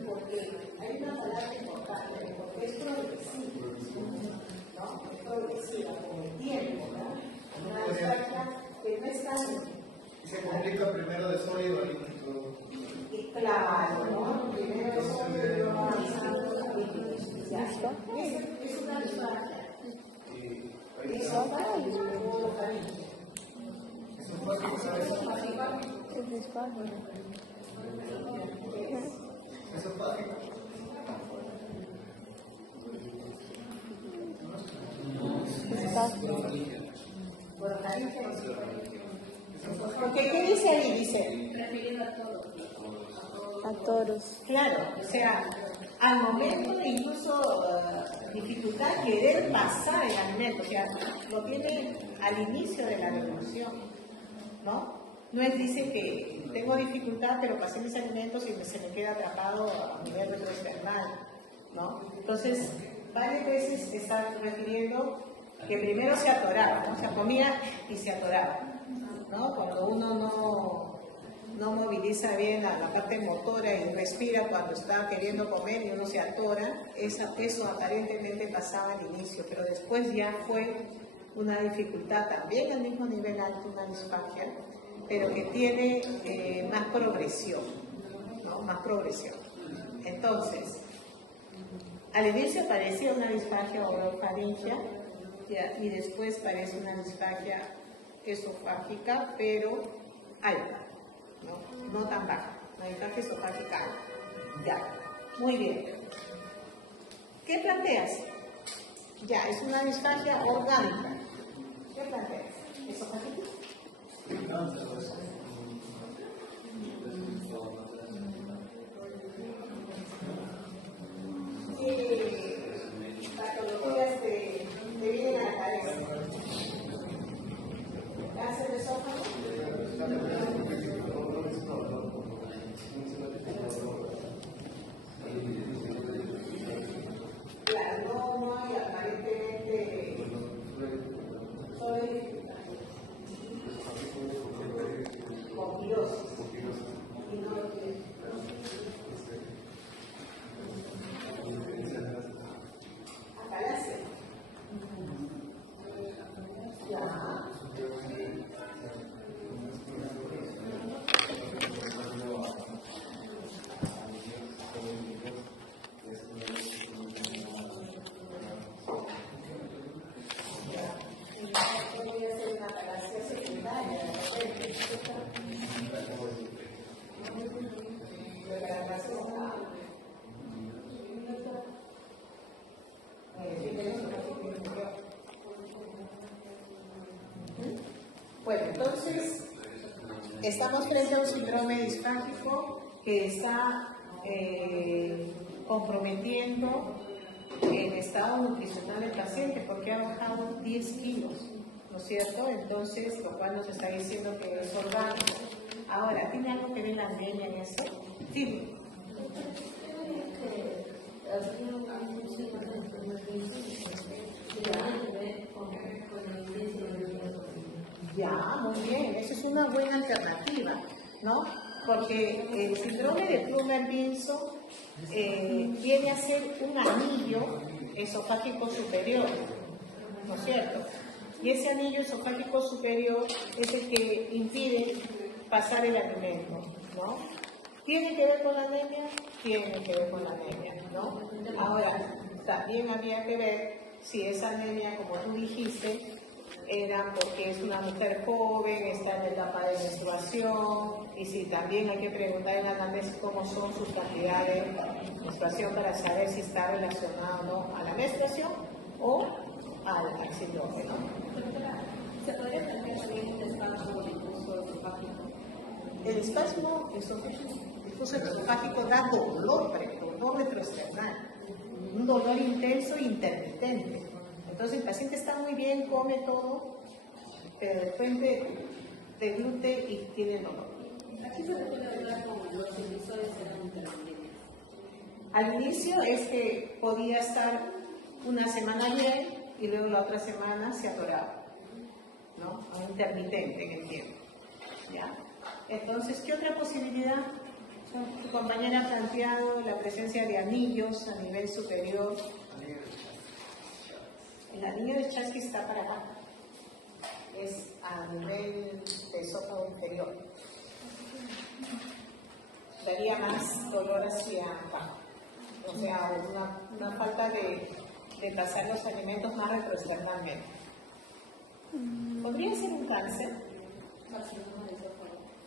Porque hay una palabra importante, porque es progresiva, ¿no? Es progresiva con el tiempo, ¿no? Una disfagia que no es tan... Se complica primero de sólido a líquido. Claro, ¿no? Primero de sólido y luego avanzando a líquidos. Es una disfagia. Es porque ¿qué dice ahí? Dice refiriendo a todos. A toros. Claro, o sea, al momento de incluso dificultad querer pasar el alimento, o sea, lo tiene al inicio de la revolución, ¿no? No es, dice que tengo dificultad, pero pasé mis alimentos y se me queda atrapado a nivel retroesternal, ¿no? Entonces, varias veces está refiriendo que primero se atoraba, ¿no? O sea, comía y se atoraba, ¿no? Cuando uno no moviliza bien la parte motora y respira cuando está queriendo comer y uno se atora, eso aparentemente pasaba al inicio, pero después ya fue una dificultad también al mismo nivel alto, una disfagia, pero que tiene más progresión, ¿no? Más progresión. Entonces, al inicio parecía una disfagia orofaringia y después parece una disfagia esofágica, pero alta, no tan baja, una disfagia esofágica alta. Ya, muy bien. ¿Qué planteas? Ya, es una disfagia orgánica. ¿Qué planteas? ¿Esofágica? ¿Qué patologías te vienen a la cabeza? ¿Cáncer de esófago? Claro, no hay aparentemente solo dificultades. Con pirosis. Y no lo quiere. Apalace. Ya. Bueno, entonces estamos frente a un síndrome disfágico que está comprometiendo el estado nutricional del paciente porque ha bajado 10 kilos, ¿no es cierto? Entonces, lo cual nos está diciendo que es orgánico. Ahora, ¿tiene algo que ver la anemia en eso? Sí. Ya, muy bien, esa es una buena alternativa, ¿no? Porque el síndrome de Plummer-Vinson viene a ser un anillo esofágico superior, ¿no es cierto? Y ese anillo esofágico superior es el que impide pasar el alimento, ¿no? ¿Tiene que ver con la anemia? Tiene que ver con la anemia, ¿no? Ahora, también había que ver si esa anemia, como tú dijiste, era porque es una mujer joven, está en la etapa de menstruación, y si también hay que preguntar en la anamnesis cómo son sus cantidades de menstruación para saber si está relacionado o no a la menstruación o al síndrome, ¿no? ¿Se podría plantear también un espasmo difuso esofágico? El espasmo difuso esofágico da dolor retroesternal, un dolor intenso e intermitente. Entonces el paciente está muy bien, come todo, pero de repente deglute y tiene dolor. Aquí se puede hablar como los episodios eran intermitentes. Al inicio es que podía estar una semana bien y luego la otra semana se atoraba, ¿no? Intermitente en el tiempo, ¿ya? Entonces, ¿qué otra posibilidad? Tu compañera ha planteado la presencia de anillos a nivel superior. El anillo de Chasqui está para acá. Es a nivel del esófago inferior. Daría más dolor hacia abajo. O sea, una falta de pasar los alimentos más retroesternalmente. ¿Podría ser un cáncer?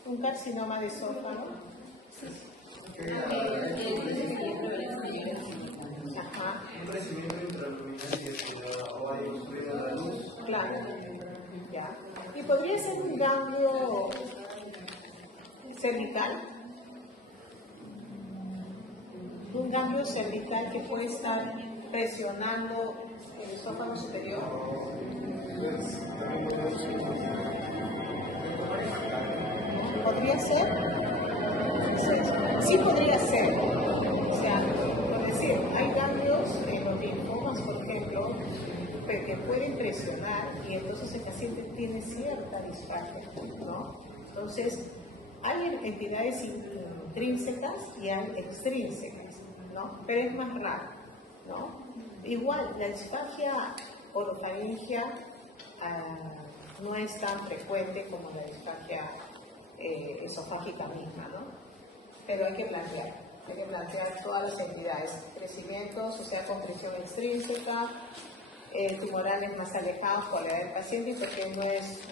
¿Un carcinoma de esófago? Ajá. Un crecimiento intraluminal o hay obstruido la luz. Claro. Ya. ¿Y podría ser un ganglio cervical? Un ganglio cervical que puede estar presionando el esófago superior. ¿Podría ser? Sí podría ser. O sea, por decir, hay ganglios en los linfomas, por ejemplo, que pueden presionar y entonces el paciente tiene cierta disfagia, ¿no? Entonces, hay entidades intrínsecas y hay extrínsecas, ¿no? Pero es más raro, ¿no? Igual, la disfagia orofaringia no es tan frecuente como la disfagia esofágica misma, ¿no? Pero hay que plantear todas las entidades, crecimientos, o sea, compresión extrínseca, tumorales más alejados por la edad del paciente y porque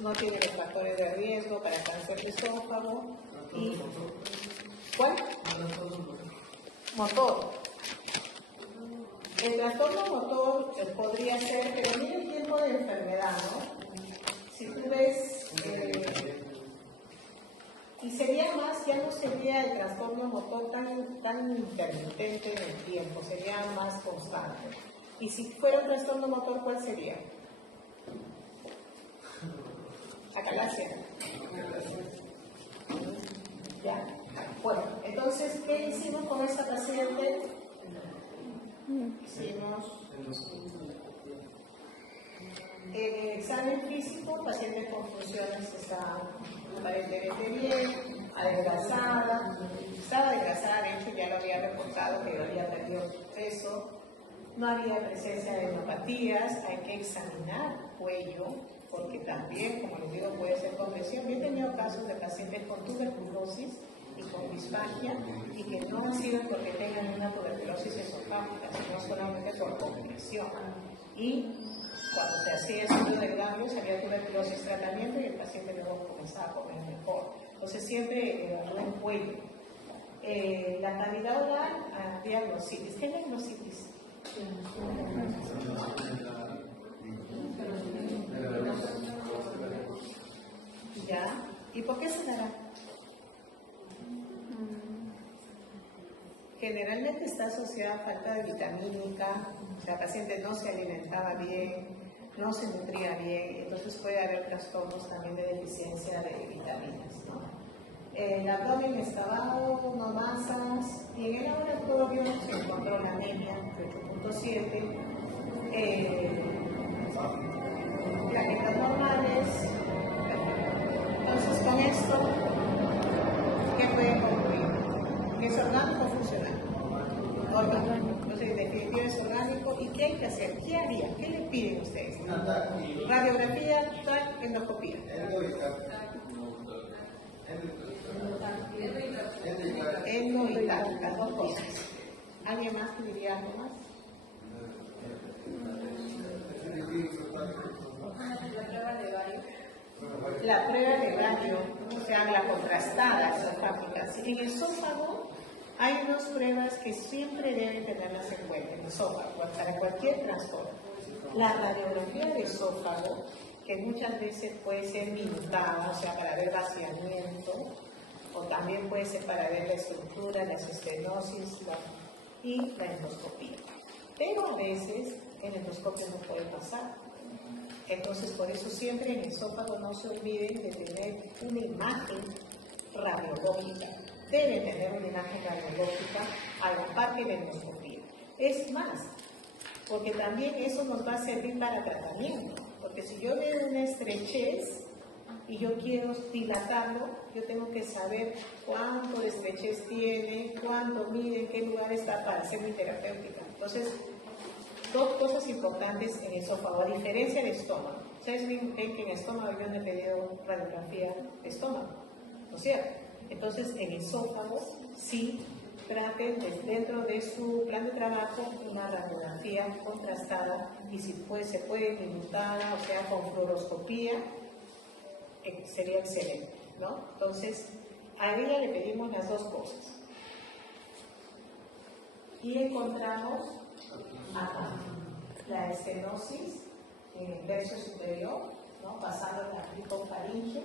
no tiene los factores de riesgo para cáncer de esófago. Y, ¿cuál? Motor. El trastorno motor podría ser, pero mira el tiempo de enfermedad, ¿no? Si tú ves, y sería más, ya no sería el trastorno motor tan intermitente en el tiempo, sería más constante. Y si fuera un trastorno motor, ¿cuál sería? Acalasia. Ya. Bueno, entonces, ¿qué hicimos con esta paciente? Hicimos en el examen físico, paciente con funciones que está aparentemente bien, adelgazada, estaba adelgazada, de hecho ya lo había reportado que había perdido peso, no había presencia de neuropatías, hay que examinar cuello, porque también, como les digo, puede ser compresión. Yo he tenido casos de pacientes con tuberculosis y con disfagia y que no ha sido porque tengan una tuberculosis esofágica, sino solamente por compresión. Y cuando se hacía estudio del ganglio, se había tuberculosis tratamiento y el paciente luego comenzaba a comer mejor. Entonces siempre evalúa el cuello. La cavidad oral, diagnositis. ¿Qué diagnositis? ¿Ya? ¿Y por qué se dará? Generalmente está asociada a falta de vitamínica, o sea, el paciente no se alimentaba bien, no se nutría bien, entonces puede haber trastornos también de deficiencia de vitaminas, ¿no? El abdomen está bajo, no masas, y en el laboratorio se encontró la anemia de 8.7, plaquetas normales. Entonces, con esto, ¿qué puede concluir? ¿Que es orgánico o funcional? Orgánico. Entonces, en definitiva es orgánico. ¿Y qué hay que hacer? ¿Qué haría? ¿Qué le piden ustedes? Radiografía, TAC, endoscopía. Endo y TAC, las dos cosas. ¿Alguien más que diría algo más? La prueba de bario, o sea, la contrastada esofágica. En el esófago hay unas pruebas que siempre deben tenerlas en cuenta, en el esófago, para cualquier trastorno. La radiografía de esófago, que muchas veces puede ser minutada, o sea, para ver vaciamiento, o también puede ser para ver la estructura, la estenosis y la endoscopía. Pero a veces el endoscopio no puede pasar. Entonces, por eso siempre en el esófago no se olviden de tener una imagen radiológica. Deben tener una imagen radiológica a la par que la endoscopía. Es más, porque también eso nos va a servir para tratamiento. Porque si yo veo una estrechez y yo quiero dilatarlo, yo tengo que saber cuánto de estrechez tiene, cuánto mide, en qué lugar está para hacer mi terapéutica. Entonces, dos cosas importantes en el esófago, a diferencia del estómago. Ustedes ven que en el estómago yo no he pedido radiografía de estómago, ¿no es cierto? Entonces, en esófago sí traten dentro de su plan de trabajo una radiografía contrastada y si se puede minutada, o sea, con fluoroscopía, sería excelente, ¿no? Entonces, a ella le pedimos las dos cosas. Y encontramos acá la estenosis en el tercio superior, ¿no? Pasando la cricofaringe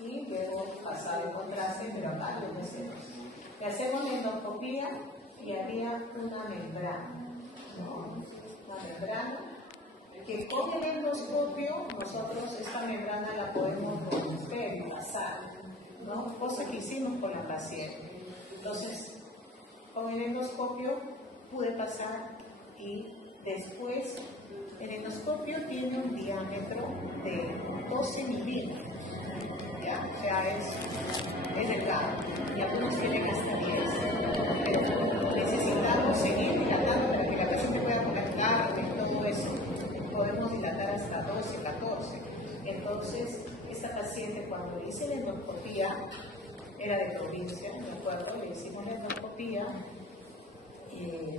y luego pasado el contraste, pero acá no es estenosis. Le hacemos la endoscopía y había una membrana, ¿no? Una membrana que con el endoscopio nosotros esta membrana la podemos romper y pasar, ¿no? Cosa que hicimos con la paciente. Entonces, con el endoscopio pude pasar y después el endoscopio tiene un diámetro de 12 milímetros. ¿Ya? O sea, es delgado y algunos tienen hasta 10, pero necesitamos seguir dilatando para que la paciente pueda conectar y todo eso. Podemos dilatar hasta 12, 14. Entonces, esta paciente cuando hice la endoscopía, era de provincia, me acuerdo, le hicimos la endoscopía,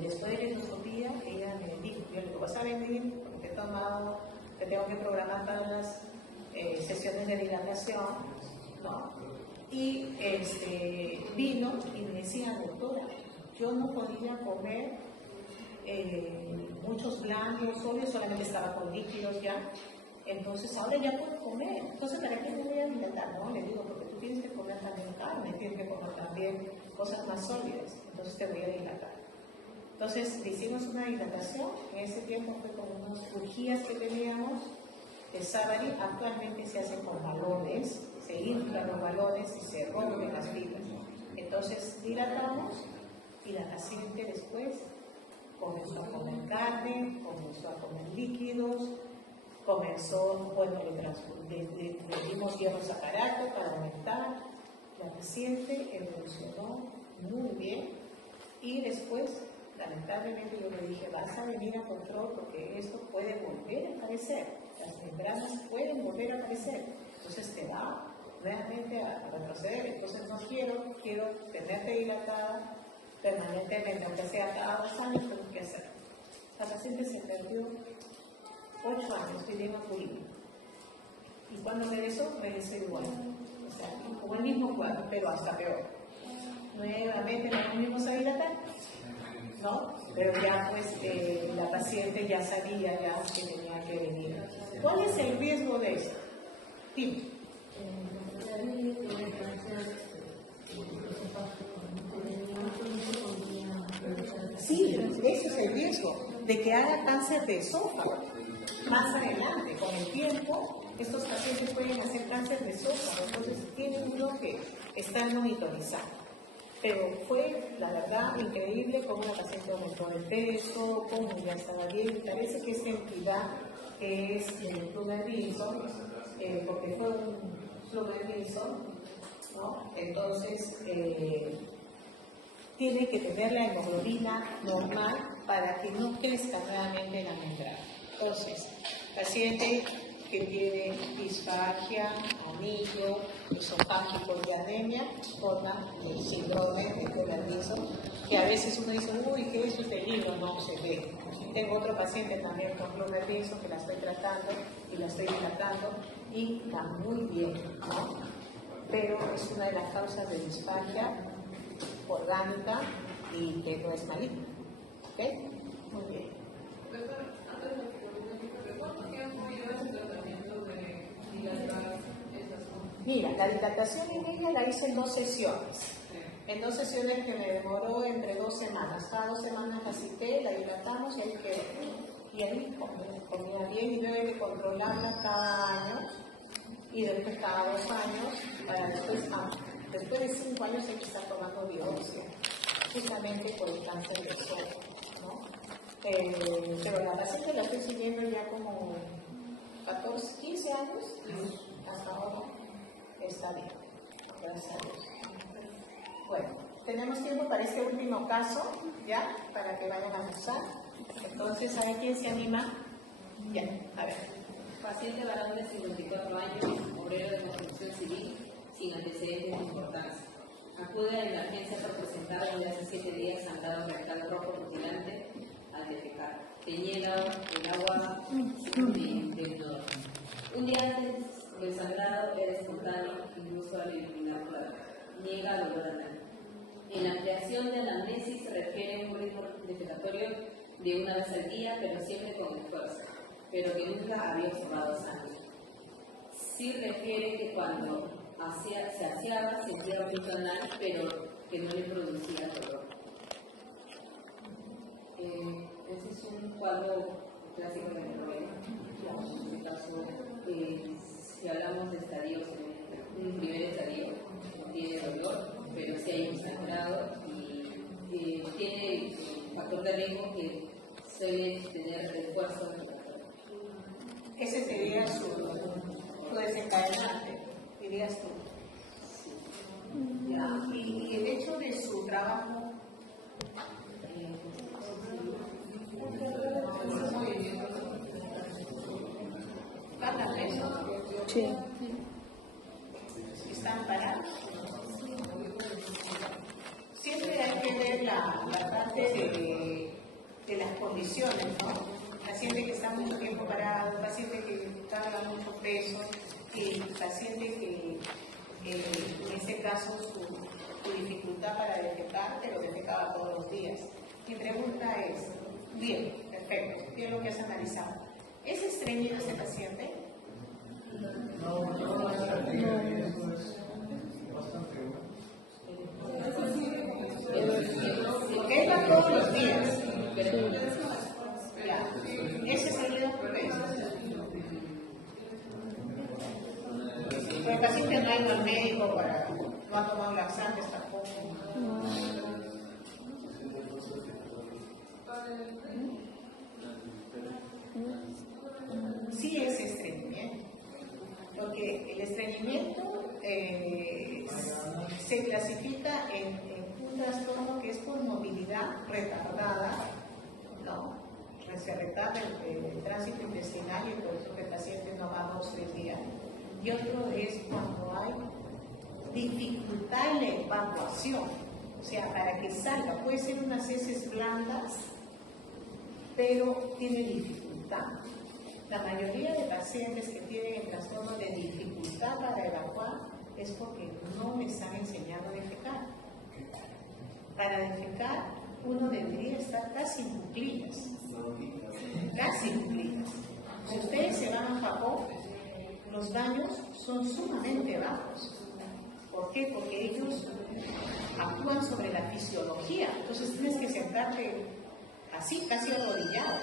después de la endoscopía ella me dijo, yo le digo, vas a venir porque te tengo que programar para las sesiones de dilatación, ¿no? Y vino y me decía, doctora, yo no podía comer muchos blancos, sólidos, solamente estaba con líquidos ya, entonces ahora ya puedo comer, entonces ¿para qué me voy a dilatar? No, le digo, porque tú tienes que comer también carne, tienes que comer también cosas más sólidas, entonces te voy a dilatar. Entonces le hicimos una dilatación, en ese tiempo fue con unas bujías que teníamos, el Savary actualmente se hace con balones, se inflan los balones y se rompen las fibras. Entonces dilatamos y la paciente después comenzó a comer carne, comenzó a comer líquidos, le dimos hierro sacarato para aumentar. La paciente evolucionó muy bien y después, lamentablemente, yo le dije, vas a venir a control porque esto puede volver a aparecer. Las membranas pueden volver a aparecer, entonces te va nuevamente a retroceder. Entonces no quiero tenerte dilatada permanentemente, aunque sea cada 2 años, tengo que hacer. La paciente se perdió 8 años viviendo Purín y cuando regresó igual, o sea, con el mismo cuadro, pero hasta peor. Nuevamente nos volvimos a dilatar, ¿no? Pero ya pues la paciente ya sabía ya que tenía que venir. ¿Cuál es el riesgo de esto? Dime. Sí, eso es el riesgo, de que haga cáncer de esófago. Más adelante, con el tiempo, estos pacientes pueden hacer cáncer de esófago, entonces tienen uno que estar monitorizando. Pero fue, la verdad, increíble cómo la paciente aumentó de peso, cómo ya estaba bien. Parece que esta entidad que es el Flunarvison, porque fue un Flunarvison, ¿no? Entonces, tiene que tener la hemoglobina normal para que no crezca nuevamente la membrana. Entonces, paciente que tiene disfagia, anillo, esofágico y anemia, forma el síndrome de Flunarvison, que a veces uno dice, uy, ¿qué es peligro? No se ve. Tengo otro paciente también con Flunarvison que la estoy tratando y la estoy dilatando y está muy bien, ¿no? Pero es una de las causas de disfagia orgánica y que no es maligna. ¿Ok? Muy bien. Mira, la dilatación en ella la hice en 2 sesiones. En 2 sesiones que me demoró entre 2 semanas. Cada 2 semanas la cité, la dilatamos y ahí quedó. Y ahí comía bien y luego hay que controlarla cada año y después cada 2 años para después de 5 años hay que estar tomando biopsia, justamente por el cáncer de esófago, ¿no? Pero la paciente la estoy siguiendo ya como 14, 15 años, hasta ahora está bien. Gracias a Dios. Bueno, tenemos tiempo para este último caso, ¿ya? Para que vayan a almorzar. Entonces, a ver quién se anima. Ya, a ver. Paciente varón de 54 años, obrero de construcción civil, sin antecedentes de importancia. Acude a la emergencia por presentar desde hace 7 días sangrado rectal rojo rutilante al defecar, que niega el agua del nodo. Un día antes del sangrado era espontáneo, incluso al eliminar la niega dolor anal. En la ampliación de la anamnesis se refiere a un ritmo defecatorio de una vez al día, pero siempre con esfuerzo, pero que nunca había observado sangre. Sí refiere que cuando se aseaba sentía vómito anal, pero que no le producía dolor. Ese es un cuadro clásico de menorrea. En este caso, si hablamos de estadios, un primer estadio no tiene dolor, pero sí hay un sangrado y tiene factor de riesgo que suele tener refuerzo. Ese sería su desencadenante, dirías tú. Ya. Y el hecho de su trabajo. Sí. Están parados. Siempre hay que ver la parte de las condiciones, ¿no? Paciente que está mucho tiempo parado, paciente que carga mucho peso, y paciente que en este caso su dificultad para defecar, pero defecaba todos los días. Mi pregunta es, bien, perfecto, ¿qué es lo que has analizado? ¿Es estreñido ese paciente? Porque él va todos los días. Ya. Ese sería el problema. El paciente no ha ido al médico no ha tomado laxantes tampoco. Sí es estreñimiento, porque el estreñimiento se clasifica en un trastorno que es por movilidad retardada, ¿no? Se retarda el tránsito intestinal y por eso el paciente no va 2 o 3 días. Y otro es cuando hay dificultad en la evacuación, o sea, para que salga, puede ser unas heces blandas, pero tiene dificultad. La mayoría de pacientes que tienen el trastorno de dificultad para evacuar es porque no les han enseñado a defecar. Para defecar, uno debería estar casi en cuclillas. Casi en cuclillas. Si ustedes se van a Japón, los daños son sumamente bajos. ¿Por qué? Porque ellos actúan sobre la fisiología. Entonces tienes que sentarte así, casi arrodillado,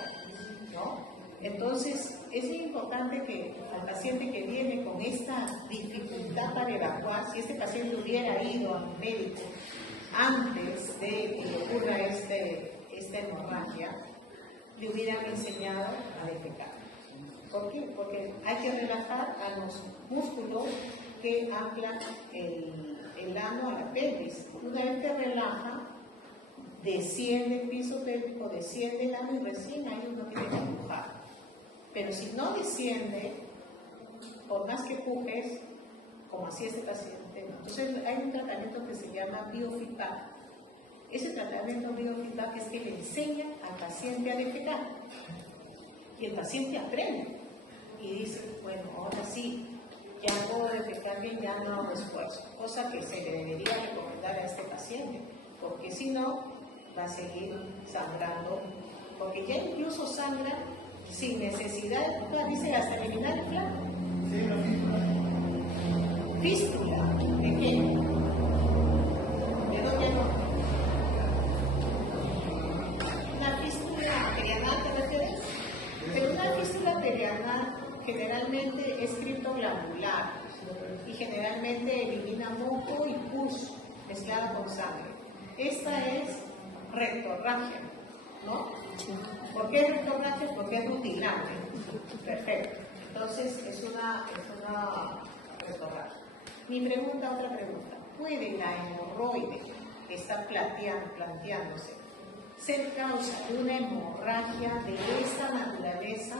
¿no? Entonces es muy importante que al paciente que viene con esta dificultad para evacuar, si este paciente hubiera ido al médico antes de que le ocurra esta hemorragia, le hubieran enseñado a defecar. ¿Por qué? Porque hay que relajar a los músculos que anclan el ano a la pelvis. Una vez que relaja, desciende el piso pélvico, desciende el ano y recién ahí uno tiene que empujar. Pero si no desciende, por más que empujes, como así este paciente, ¿no? Entonces hay un tratamiento que se llama biofeedback. Ese tratamiento biofeedback es que le enseña al paciente a defecar. Y el paciente aprende. Y dice, bueno, ahora sí, ya puedo defecar bien, ya no hago esfuerzo. Cosa que se le debería recomendar a este paciente. Porque si no, va a seguir sangrando. Porque ya incluso sangra sin necesidad de empujar, dice hasta eliminar el plato. Fístula, ¿de qué? ¿De dónde no? ¿Una fístula perianal te refieres? Pero una fístula perianal generalmente es criptoglandular y generalmente elimina moco y pus mezclada con sangre. Esta es rectorragia, ¿no? ¿Por qué rectorragia? Porque es rutilante. Perfecto. Entonces es una retornar. Mi pregunta, otra pregunta. ¿Puede la hemorroide que está planteándose ser causa de una hemorragia de esta naturaleza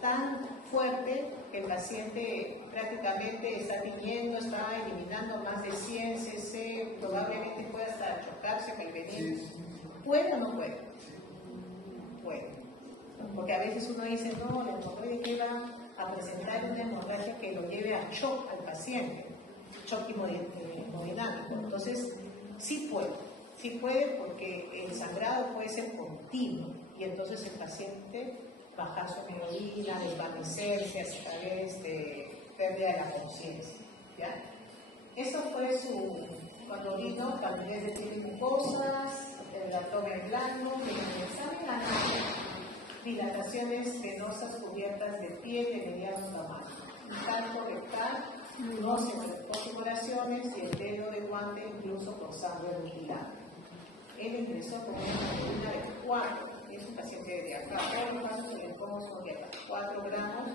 tan fuerte que el paciente prácticamente está teniendo, está eliminando más de 100 cc, probablemente pueda hasta chocarse con el veneno? ¿Puede o no puede? Puede. Porque a veces uno dice, no, la hemorroide lleva a presentar una hemorragia que lo lleve a shock al paciente, shock hemodinámico. Entonces, sí puede porque el sangrado puede ser continuo y entonces el paciente bajar su hemoglobina, desvanecerse a través de pérdida de la conciencia. ¿Ya? Eso fue cuando vino, también de tiene mucosas, el abdomen blando, que en el examen anal, dilataciones venosas cubiertas de piel de mediano tamaño, tanto rectal, no consumoraciones y el dedo de guante incluso con sangre vigilante. Él ingresó con una hemoglobina de 4, es un paciente de acá, 4 gramos,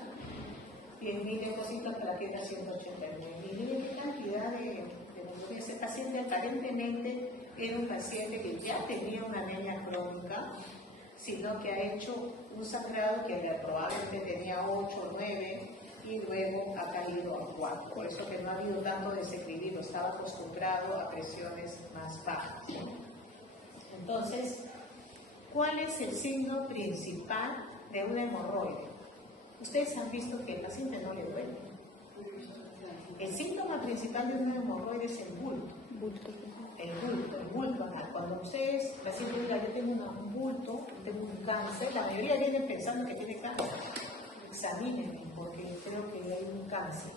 10.000 depósitos plaquetas 189. Miren qué cantidad de hemoglobina. Ese paciente aparentemente era un paciente que ya tenía una anemia crónica, sino que ha hecho un sangrado que probablemente tenía 8 o 9 y luego ha caído a 4. Por eso que no ha habido tanto desequilibrio, estaba acostumbrado a presiones más bajas. Entonces, ¿cuál es el signo principal de una hemorroide? Ustedes han visto que al paciente no le duele. El síntoma principal de una hemorroide es el bulto. El bulto anal. Cuando ustedes, el paciente diga, yo tengo un bulto, tengo un cáncer, la mayoría vienen pensando que tiene cáncer. Examínenme, porque creo que hay un cáncer.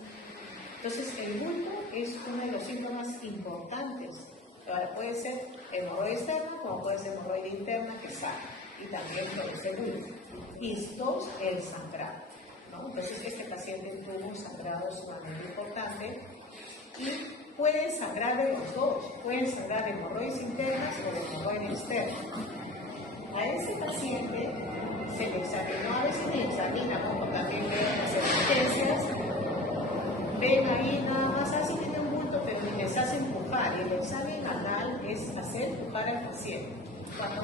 Entonces, el bulto es uno de los síntomas importantes. Ahora, puede ser hemorroide externa, como puede ser hemorroide interna que sale. Y también puede ser bulto. Y dos, el sangrado, ¿no? Entonces, este paciente tuvo un sangrado sumamente importante y pueden sangrar de los dos. Pueden sangrar de hemorroides internas o de hemorroide externa. A ese paciente se le examinó, a veces le examina, como también ven las emergencias, ven ahí nada más, así tiene un bulto, pero ni les hace empujar. Y el examen anal es hacer empujar al paciente. Cuando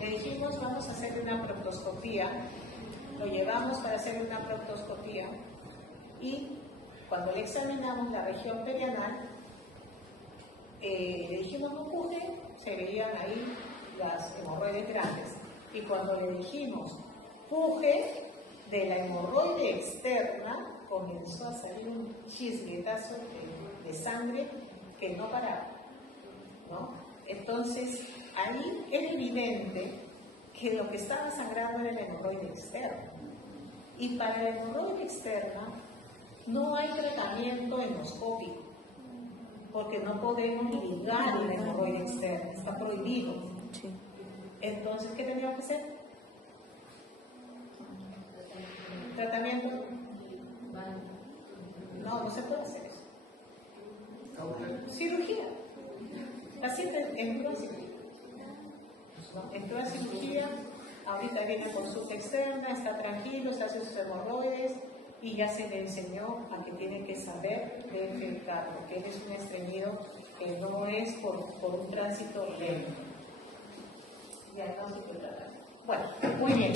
le dijimos vamos a hacerle una proctoscopía, lo llevamos para hacerle una proctoscopía y cuando le examinamos la región perianal, le dijimos no empuje, se veían ahí las hemorroides grandes. Y cuando le dijimos puje, de la hemorroide externa comenzó a salir un chisguetazo de sangre que no paraba, ¿no? Entonces, ahí es evidente que lo que estaba sangrando era la hemorroide externa. Y para la hemorroide externa no hay tratamiento endoscópico, porque no podemos ligar la hemorroide externa, está prohibido. Sí. Entonces, ¿qué teníamos que hacer? ¿Tratamiento? No se puede hacer eso. Cirugía. Paciente entró a cirugía. Entró a cirugía, ahorita viene a consulta externa, está tranquilo, se hace sus hemorroides y ya se le enseñó a que tiene que saber defecar, porque él es un estreñido que no es por un tránsito lento. Ya no se puede tratar. Bueno, muy bien.